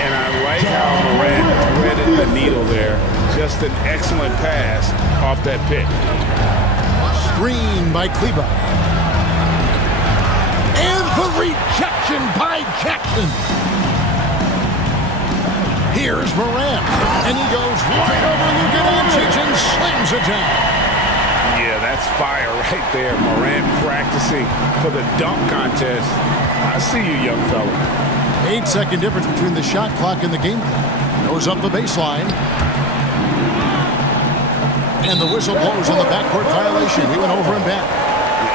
And I like how Morant threaded the needle there. Just an excellent pass off that pick. Screen by Kleba. And the rejection by Jackson. Here's Morant, and he goes right over Luka Doncic and slams it down. Yeah, that's fire right there. Morant practicing for the dunk contest. I see you, young fella. 8-second difference between the shot clock and the game clock. Goes up the baseline. And the whistle blows on the backcourt violation. He went over and back.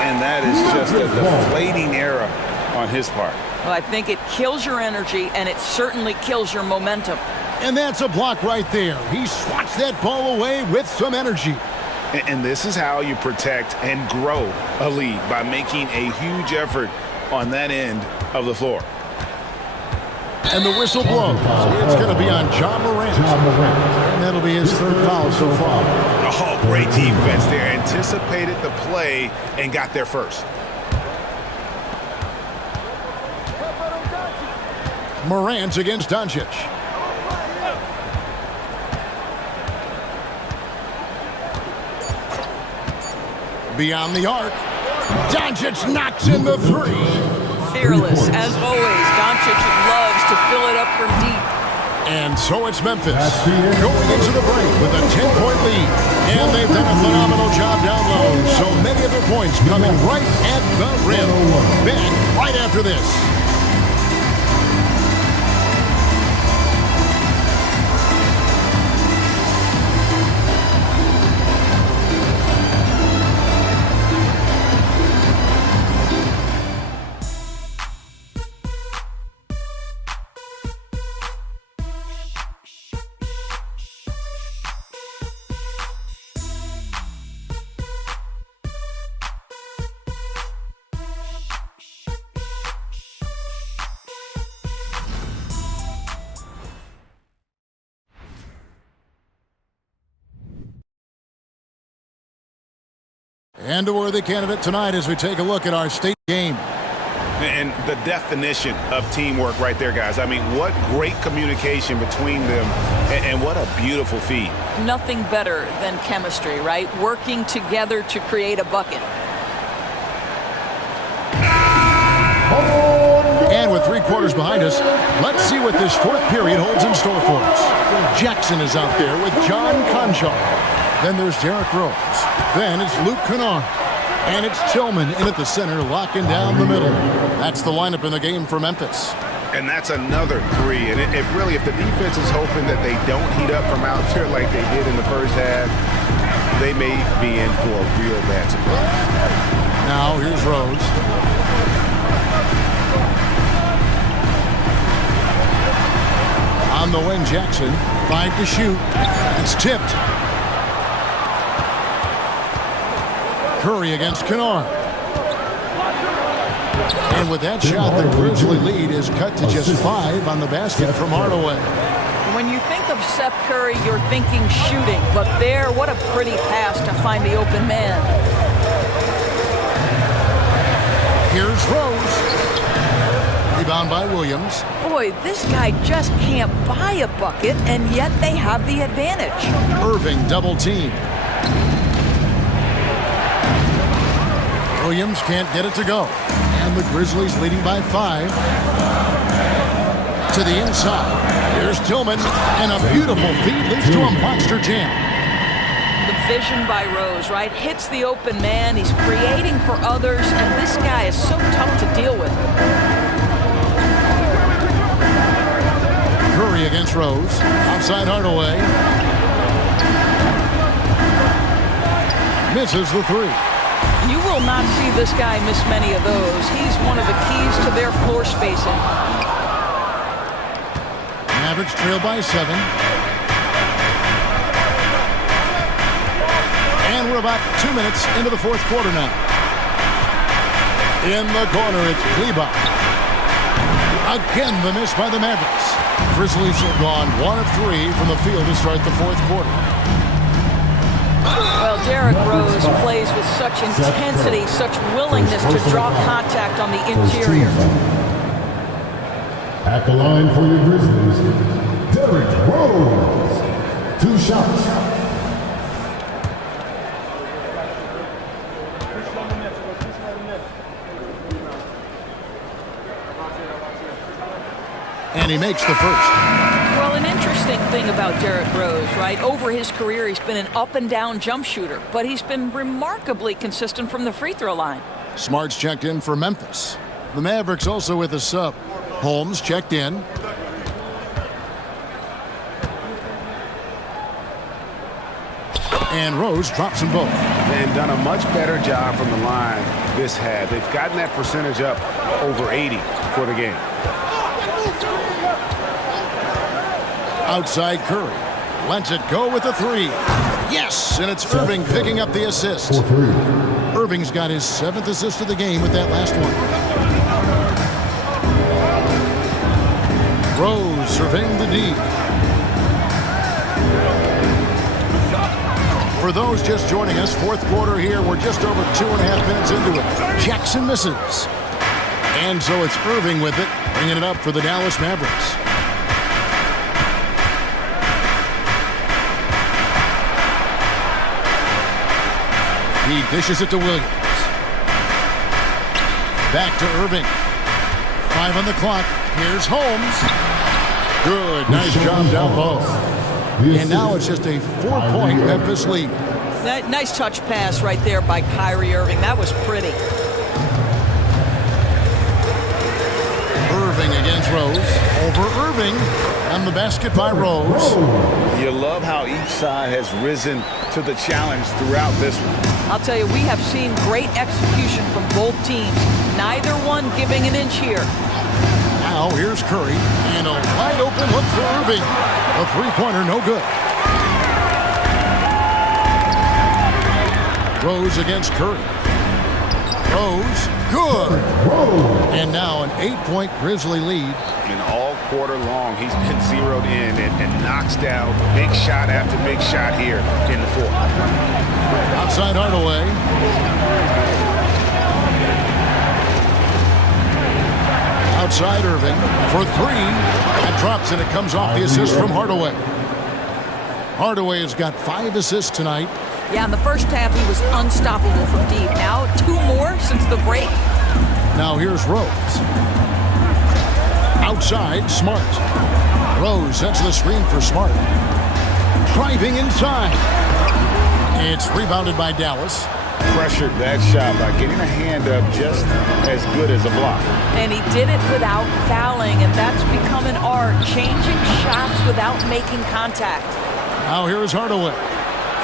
And that is just a deflating error on his part. Well, I think it kills your energy, and it certainly kills your momentum. And that's a block right there. He swats that ball away with some energy. And this is how you protect and grow a lead, by making a huge effort on that end of the floor. And the whistle blows. It's going to be on Ja Morant. And that'll be his third foul so far. Oh, great defense there. Anticipated the play and got there first. Morant against Doncic. Beyond the arc. Doncic knocks in the three. Fearless, as always. Doncic loves to fill it up from deep. And so it's Memphis going into the break with a 10-point lead. And they've done a phenomenal job down low. So many of their points coming right at the rim. Back right after this. And a worthy candidate tonight as we take a look at our state game. And the definition of teamwork right there, guys. I mean, what great communication between them, and what a beautiful feed. Nothing better than chemistry, right? Working together to create a bucket. And with 3 quarters behind us, let's see what this fourth period holds in store for us. Jackson is out there with John Conchar. Then there's Derrick Rose. Then it's Luke Kennard. And it's Tillman in at the center, locking down the middle. That's the lineup in the game for Memphis. And that's another three. And if the defense is hoping that they don't heat up from out there like they did in the first half, they may be in for a real bad surprise. Now here's Rose. On the wing, Jackson. 5 to shoot. It's tipped. Curry against Kennard. And with that shot, the Grizzly lead is cut to just 5 on the basket from Hardaway. When you think of Seth Curry, you're thinking shooting. But there, what a pretty pass to find the open man. Here's Rose. Rebound by Williams. Boy, this guy just can't buy a bucket, and yet they have the advantage. Irving double team. Williams can't get it to go. And the Grizzlies leading by 5. To the inside. Here's Tillman. And a beautiful feed leads to a monster jam. The vision by Rose, right? Hits the open man. He's creating for others, and this guy is so tough to deal with. Curry against Rose. Outside Hardaway. Misses the 3. You will not see this guy miss many of those. He's one of the keys to their floor spacing. Mavericks trail by 7. And we're about 2 minutes into the fourth quarter now. In the corner, it's Kleber. Again, the miss by the Mavericks. Grizzlies have gone 1 of 3 from the field to start the fourth quarter. Well, Derrick Rose plays with such intensity, such willingness to draw contact on the interior. At the line for your Grizzlies, Derrick Rose. 2 shots. And he makes the first. Well, an interesting thing about Derrick Rose, right? Over his career, he's been an up-and-down jump shooter, but he's been remarkably consistent from the free throw line. Smart's checked in for Memphis. The Mavericks also with a sub. Holmes checked in. And Rose drops them both. They've done a much better job from the line this half. They've gotten that percentage up over 80 for the game. Outside Curry. Lets it go with a 3. Yes, and it's Irving picking up the assist. Irving's got his 7th assist of the game with that last one. Rose surveying the D. For those just joining us, fourth quarter here. We're just over 2.5 minutes into it. Jackson misses. And so it's Irving with it, bringing it up for the Dallas Mavericks. He dishes it to Williams. Back to Irving. 5 on the clock. Here's Holmes. Good. Nice job down low. And now it's just a 4-point Memphis lead. That nice touch pass right there by Kyrie Irving. That was pretty. Irving against Rose. Over Irving. And the basket by Rose. You love how each side has risen to the challenge throughout this one. I'll tell you, we have seen great execution from both teams. Neither one giving an inch here. Now here's Curry. And a wide open look for Irving. A 3-pointer, no good. Rose against Curry. Rose, good. And now an 8-point Grizzly lead. And all quarter long, he's been zeroed in and knocks down big shot after big shot here in the fourth. Outside Hardaway. Outside Irving for 3. That drops and it comes off the assist from Hardaway. Hardaway has got 5 assists tonight. Yeah, in the first half, he was unstoppable from deep. Now, 2 more since the break. Now here's Rose. Outside, Smart. Rose sets the screen for Smart. Driving inside. It's rebounded by Dallas. Pressured that shot by getting a hand up just as good as a block. And he did it without fouling, and that's become an art, changing shots without making contact. Now here is Hardaway.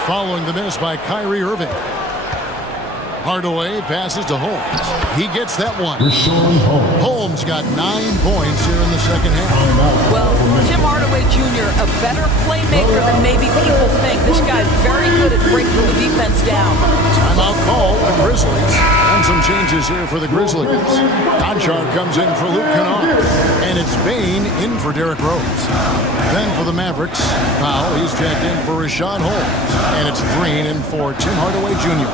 Following the miss by Kyrie Irving. Hardaway passes to Holmes. He gets that one. Holmes got 9 points here in the second half. Well, Tim Hardaway Hardaway Jr., a better playmaker than maybe people think. This guy's very good at breaking the defense down. Timeout call, the Grizzlies. And some changes here for the Grizzlies. Conchar comes in for Luke Kennard. And it's Bane in for Derrick Rose. Then for the Mavericks, Powell, he's checked in for Rashawn Holmes. And it's Green in for Tim Hardaway Jr.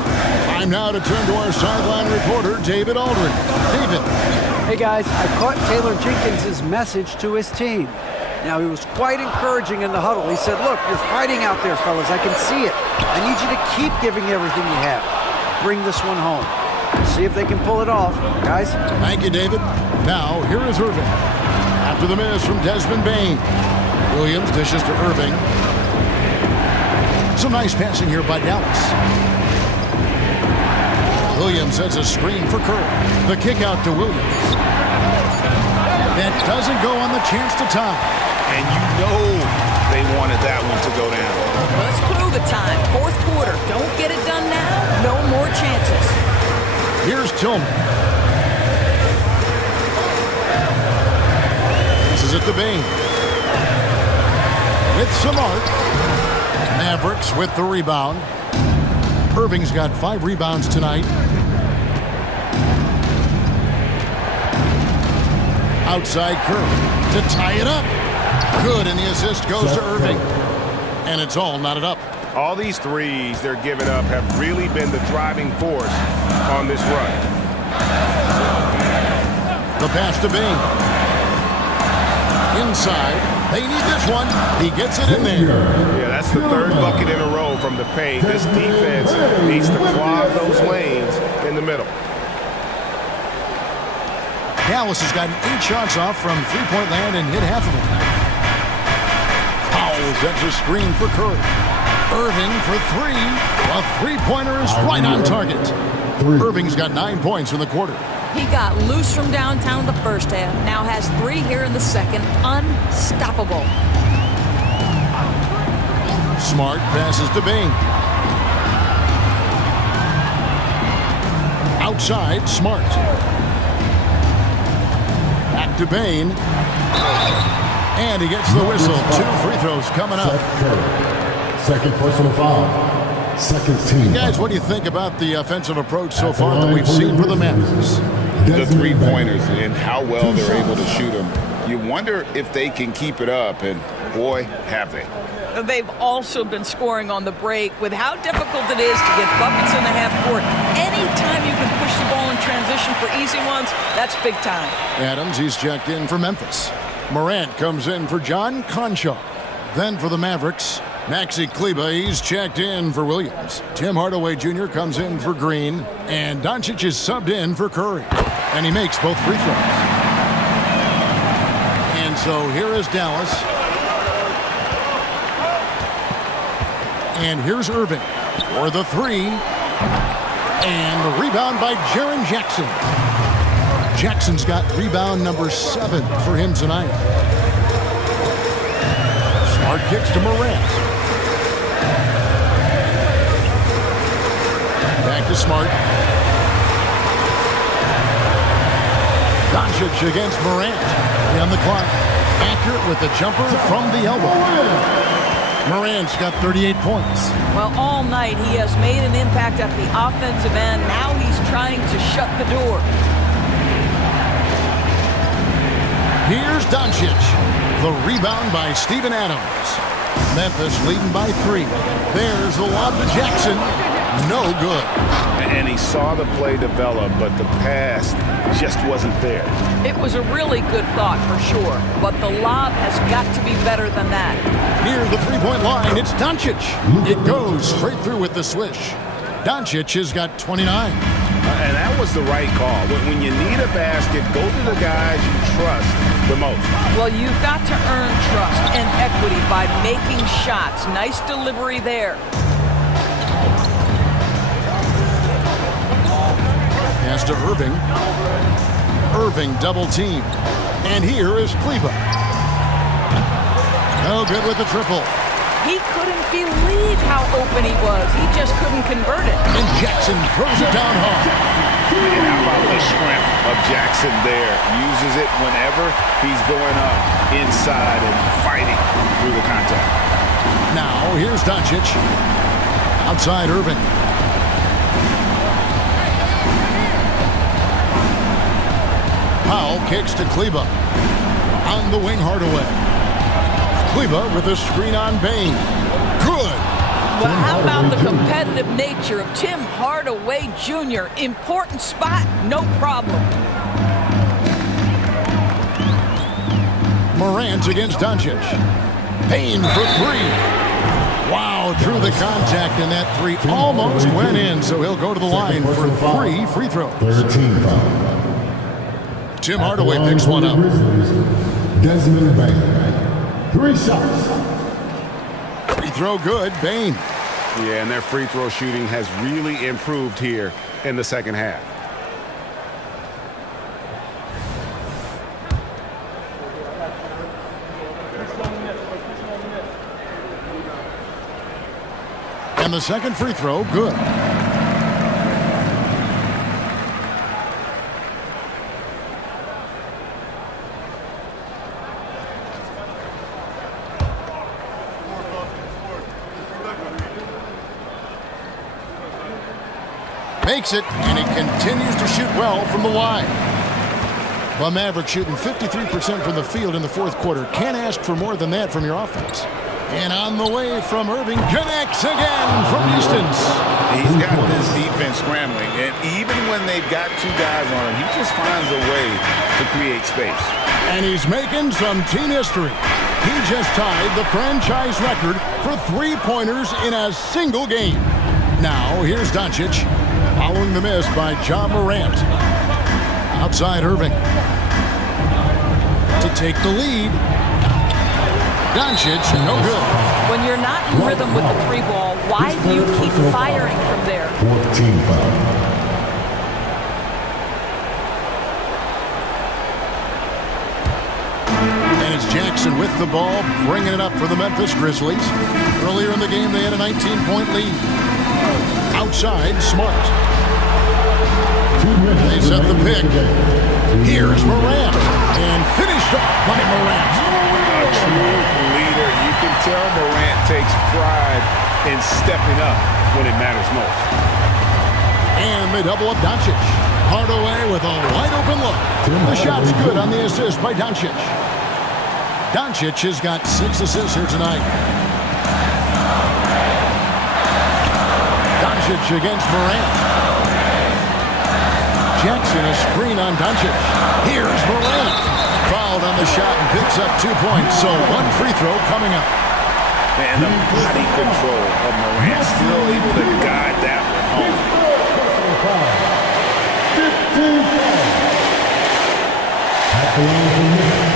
Time now to turn to our sideline reporter, David Aldridge. David. Hey guys, I caught Taylor Jenkins' message to his team. Now, he was quite encouraging in the huddle. He said, look, you're fighting out there, fellas. I can see it. I need you to keep giving everything you have. Bring this one home. See if they can pull it off, guys. Thank you, David. Now, here is Irving. After the miss from Desmond Bane. Williams dishes to Irving. Some nice passing here by Dallas. Williams sets a screen for Curry. The kick out to Williams. That doesn't go on the chance to tie. And you know they wanted that one to go down. Let's prove it time. Fourth quarter. Don't get it done now. No more chances. Here's Tillman. This is it to Bane. With Samart. Mavericks with the rebound. Irving's got 5 rebounds tonight. Outside Curry to tie it up. Good, and the assist goes to Irving. And it's all knotted up. All these threes they're giving up have really been the driving force on this run. The pass to Bane. Inside. They need this one. He gets it in there. Yeah, that's the 3rd bucket in a row from the paint. This defense needs to clog those lanes in the middle. Dallas has gotten 8 shots off from three-point land and hit half of them. Powell sets a screen for Curry. Irving for 3. A three-pointer is right on target. Irving's got 9 points in the quarter. He got loose from downtown the first half. Now has 3 here in the second. Unstoppable. Smart passes to Bane. Outside, Smart. Back to Bane. And he gets the whistle. 2 free throws coming up. Second personal foul. Second team. Guys, what do you think about the offensive approach so far that we've seen for the Mavericks? The three-pointers and how well they're able to shoot them. You wonder if they can keep it up, and boy, have they. They've also been scoring on the break. With how difficult it is to get buckets in the half court, anytime you can push the ball in transition for easy ones, that's big time. Adams, he's checked in for Memphis. Morant comes in for John Conchar. Then for the Mavericks, Maxi Kleber, he's checked in for Williams. Tim Hardaway Jr. comes in for Green. And Doncic is subbed in for Curry. And he makes both free throws. And so here is Dallas. And here's Irving for the 3. And the rebound by Jaren Jackson. Jackson's got rebound number 7 for him tonight. Smart kicks to Morant. Back to Smart. Doncic against Morant. On the clock. Accurate with the jumper from the elbow. Morant's got 38 points. Well, all night he has made an impact at the offensive end. Now he's trying to shut the door. Here's Doncic. The rebound by Steven Adams. Memphis leading by 3. There's the lob to Jackson. No good. And he saw the play develop, but the pass just wasn't there. It was a really good thought for sure, but the lob has got to be better than that. Near the three-point line, it's Doncic. It goes straight through with the swish. Doncic has got 29. And that was the right call. When you need a basket, go to the guys you trust the most. Well, you've got to earn trust and equity by making shots. Nice delivery there. Pass to Irving. Irving double team. And here is Kleber. No good with the triple. He couldn't believe how open he was. He just couldn't convert it. And Jackson throws it down hard. And how about the strength of Jackson there? Uses it whenever he's going up inside and fighting. through the contact. Now, here's Doncic. Outside Irving. Powell kicks to Kleba. On the wing, Hardaway. Kleba with a screen on Bain. Good. Well, how about the competitive nature of Tim Hardaway Jr.? Important spot, no problem. Morant against Doncic. Bain for three. Wow, drew the contact, and that three almost went in, so he'll go to the line for 3 free throws. 13 foul. Tim Hardaway picks one up. Desmond Bain. 3 shots. Free throw good, Bain. Yeah, and their free throw shooting has really improved here in the second half. And the second free throw, good. Makes it, and he continues to shoot well from the line. The Mavericks shooting 53% from the field in the fourth quarter. Can't ask for more than that from your offense. And on the way from Irving, connects again from distance. He's got this defense scrambling, and even when they've got 2 guys on him, he just finds a way to create space. And he's making some team history. He just tied the franchise record for 3-pointers in a single game. Now, here's Doncic, following the miss by John Morant. Outside Irving. To take the lead. Doncic, no good. When you're not in rhythm with the 3-ball, why do you keep firing from there? 14 foul. And it's Jackson with the ball, bringing it up for the Memphis Grizzlies. Earlier in the game, they had a 19-point lead. Outside, Smart. They set the pick. Here's Morant. And finished off by Morant. A true leader. You can tell Morant takes pride in stepping up when it matters most. And they double up Doncic. Hardaway with a wide open look. The shot's good on the assist by Doncic. Doncic has got 6 assists here tonight. Doncic against Morant. Jackson a screen on Doncic. Here's Morant. Fouled on the shot and picks up 2 points. So 1 free throw coming up. And the body control of Morant, still able to guide that one home. 15 foul. At the line for Memphis,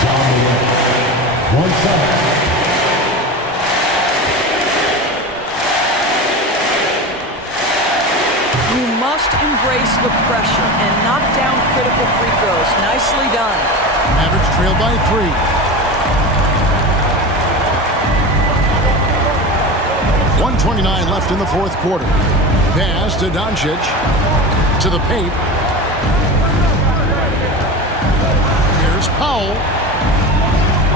John Morant. 1 shot. You must embrace the pressure and knock down critical free throws. Nicely done. Mavericks trail by 3. .129 left in the fourth quarter. Pass to Doncic. To the paint. Here's Powell.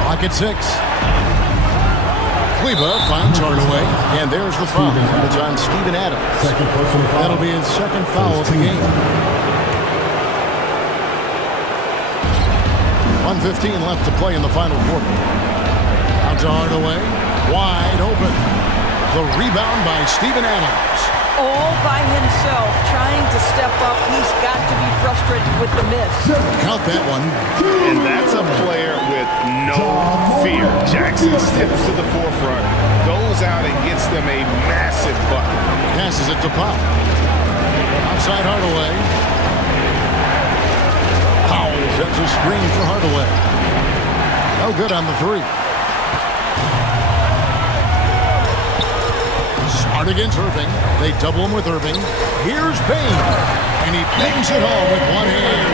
Clock at 6. Kleba finds Hardaway, and there's the foul. It's on Steven Adams. That'll be his second foul of the game. 1:15 left to play in the final quarter. Out to Hardaway, wide open. The rebound by Steven Adams. All by himself, trying to step up. He's got to be frustrated with the miss. Count that one. And that's a player with no fear. Jackson steps to the forefront, goes out and gets them a massive bucket. Passes it to Powell. Outside Hardaway. Powell sets a screen for Hardaway. No good on the 3. Smart against Irving. They double him with Irving. Here's Bain. And he bangs it home with one hand.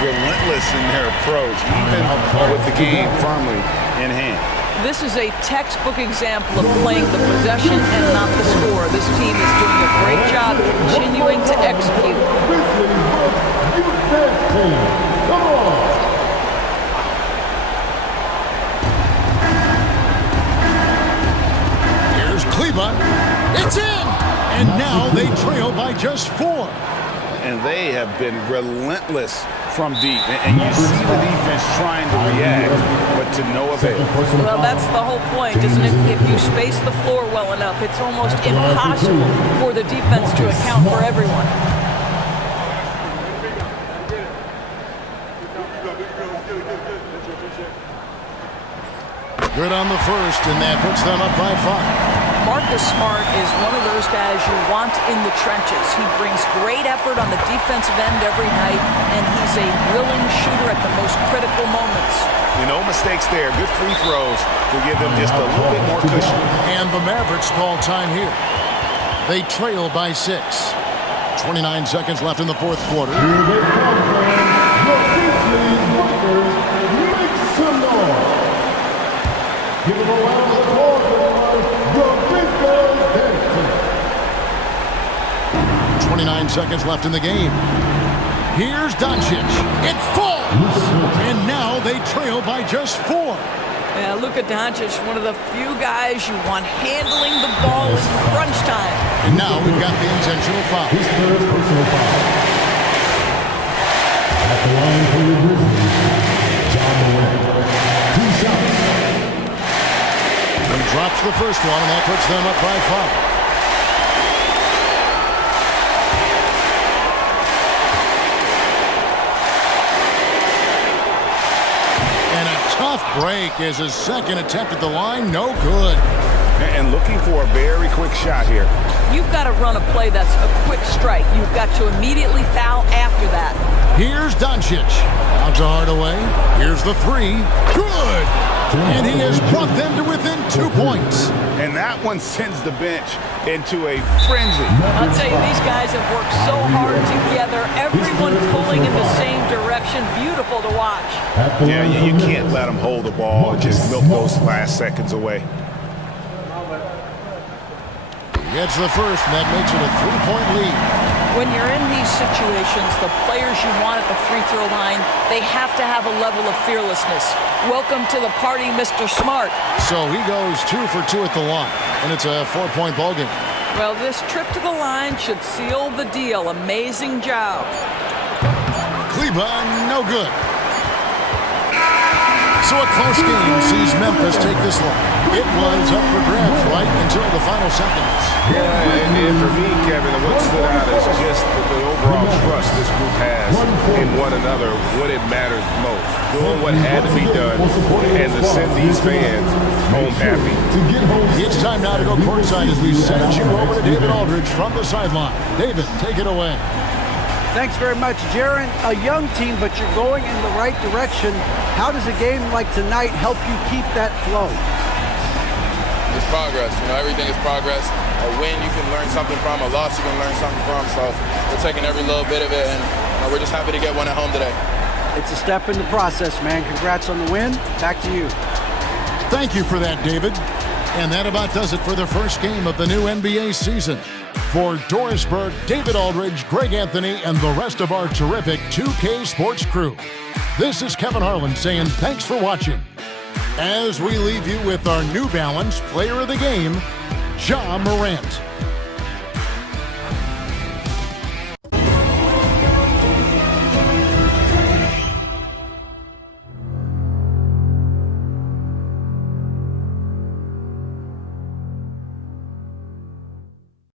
Relentless in their approach, even with the game firmly in hand. This is a textbook example of playing the possession and not the score. This team is doing a great job continuing to execute. Come on. Kleba, it's in! And now they trail by just 4. And they have been relentless from deep. And you see the defense trying to react, but to no avail. Well, that's the whole point, isn't it? If you space the floor well enough, it's almost impossible for the defense to account for everyone. Good on the first, and that puts them up by 5. Marcus Smart is one of those guys you want in the trenches. He brings great effort on the defensive end every night, and he's a willing shooter at the most critical moments. No mistakes there. Good free throws to give them just a little bit more cushion. And the Mavericks call time here. They trail by 6. 29 seconds left in the fourth quarter. Here they come, the Grizzlies Lakers. Make some noise. Give them a round of applause, everyone. The Big Boys Dancing. 29 seconds left in the game. Here's Doncic. It falls! And now they trail by just 4. Yeah, Luka Doncic, one of the few guys you want handling the ball in crunch time. And now we've got the intentional foul. His third personal foul. At the line for the Grizzlies, John Morant. 2 shots. He drops the first one, and that puts them up by 5. And a tough break is his second attempt at the line. No good. And looking for a very quick shot here. You've got to run a play that's a quick strike. You've got to immediately foul after that. Here's Doncic. Knocks a hard away. Here's the 3. Good! And he has brought them to within 2 points. And that one sends the bench into a frenzy. I'll tell you, these guys have worked so hard together. Everyone pulling in the same direction. Beautiful to watch. Yeah, you can't let them hold the ball and just milk those last seconds away. He gets the first, and that makes it a 3-point lead. When you're in these situations, the players you want at the free throw line, they have to have a level of fearlessness. Welcome to the party, Mr. Smart. So he goes 2 for 2 at the line, and it's a 4-point ball game. Well, this trip to the line should seal the deal. Amazing job. Kleba, no good. So a close game sees Memphis take this one. It was up for grabs right until the final seconds. Yeah, and for me, Kevin, what stood out is just the overall trust this group has in one another when it matters most. Doing what had to be done and to send these fans home happy. It's time now to go courtside as we send you over to David Aldridge from the sideline. David, take it away. Thanks very much, Jaron. A young team, but you're going in the right direction. How does a game like tonight help you keep that flow? It's progress. Everything is progress. A win you can learn something from, a loss you can learn something from. So we're taking every little bit of it, and we're just happy to get one at home today. It's a step in the process, man. Congrats on the win. Back to you. Thank you for that, David. And that about does it for the first game of the new NBA season. For Dorisburg, David Aldridge, Greg Anthony, and the rest of our terrific 2K Sports crew, this is Kevin Harlan saying thanks for watching. As we leave you with our New Balance Player of the Game, Ja Morant.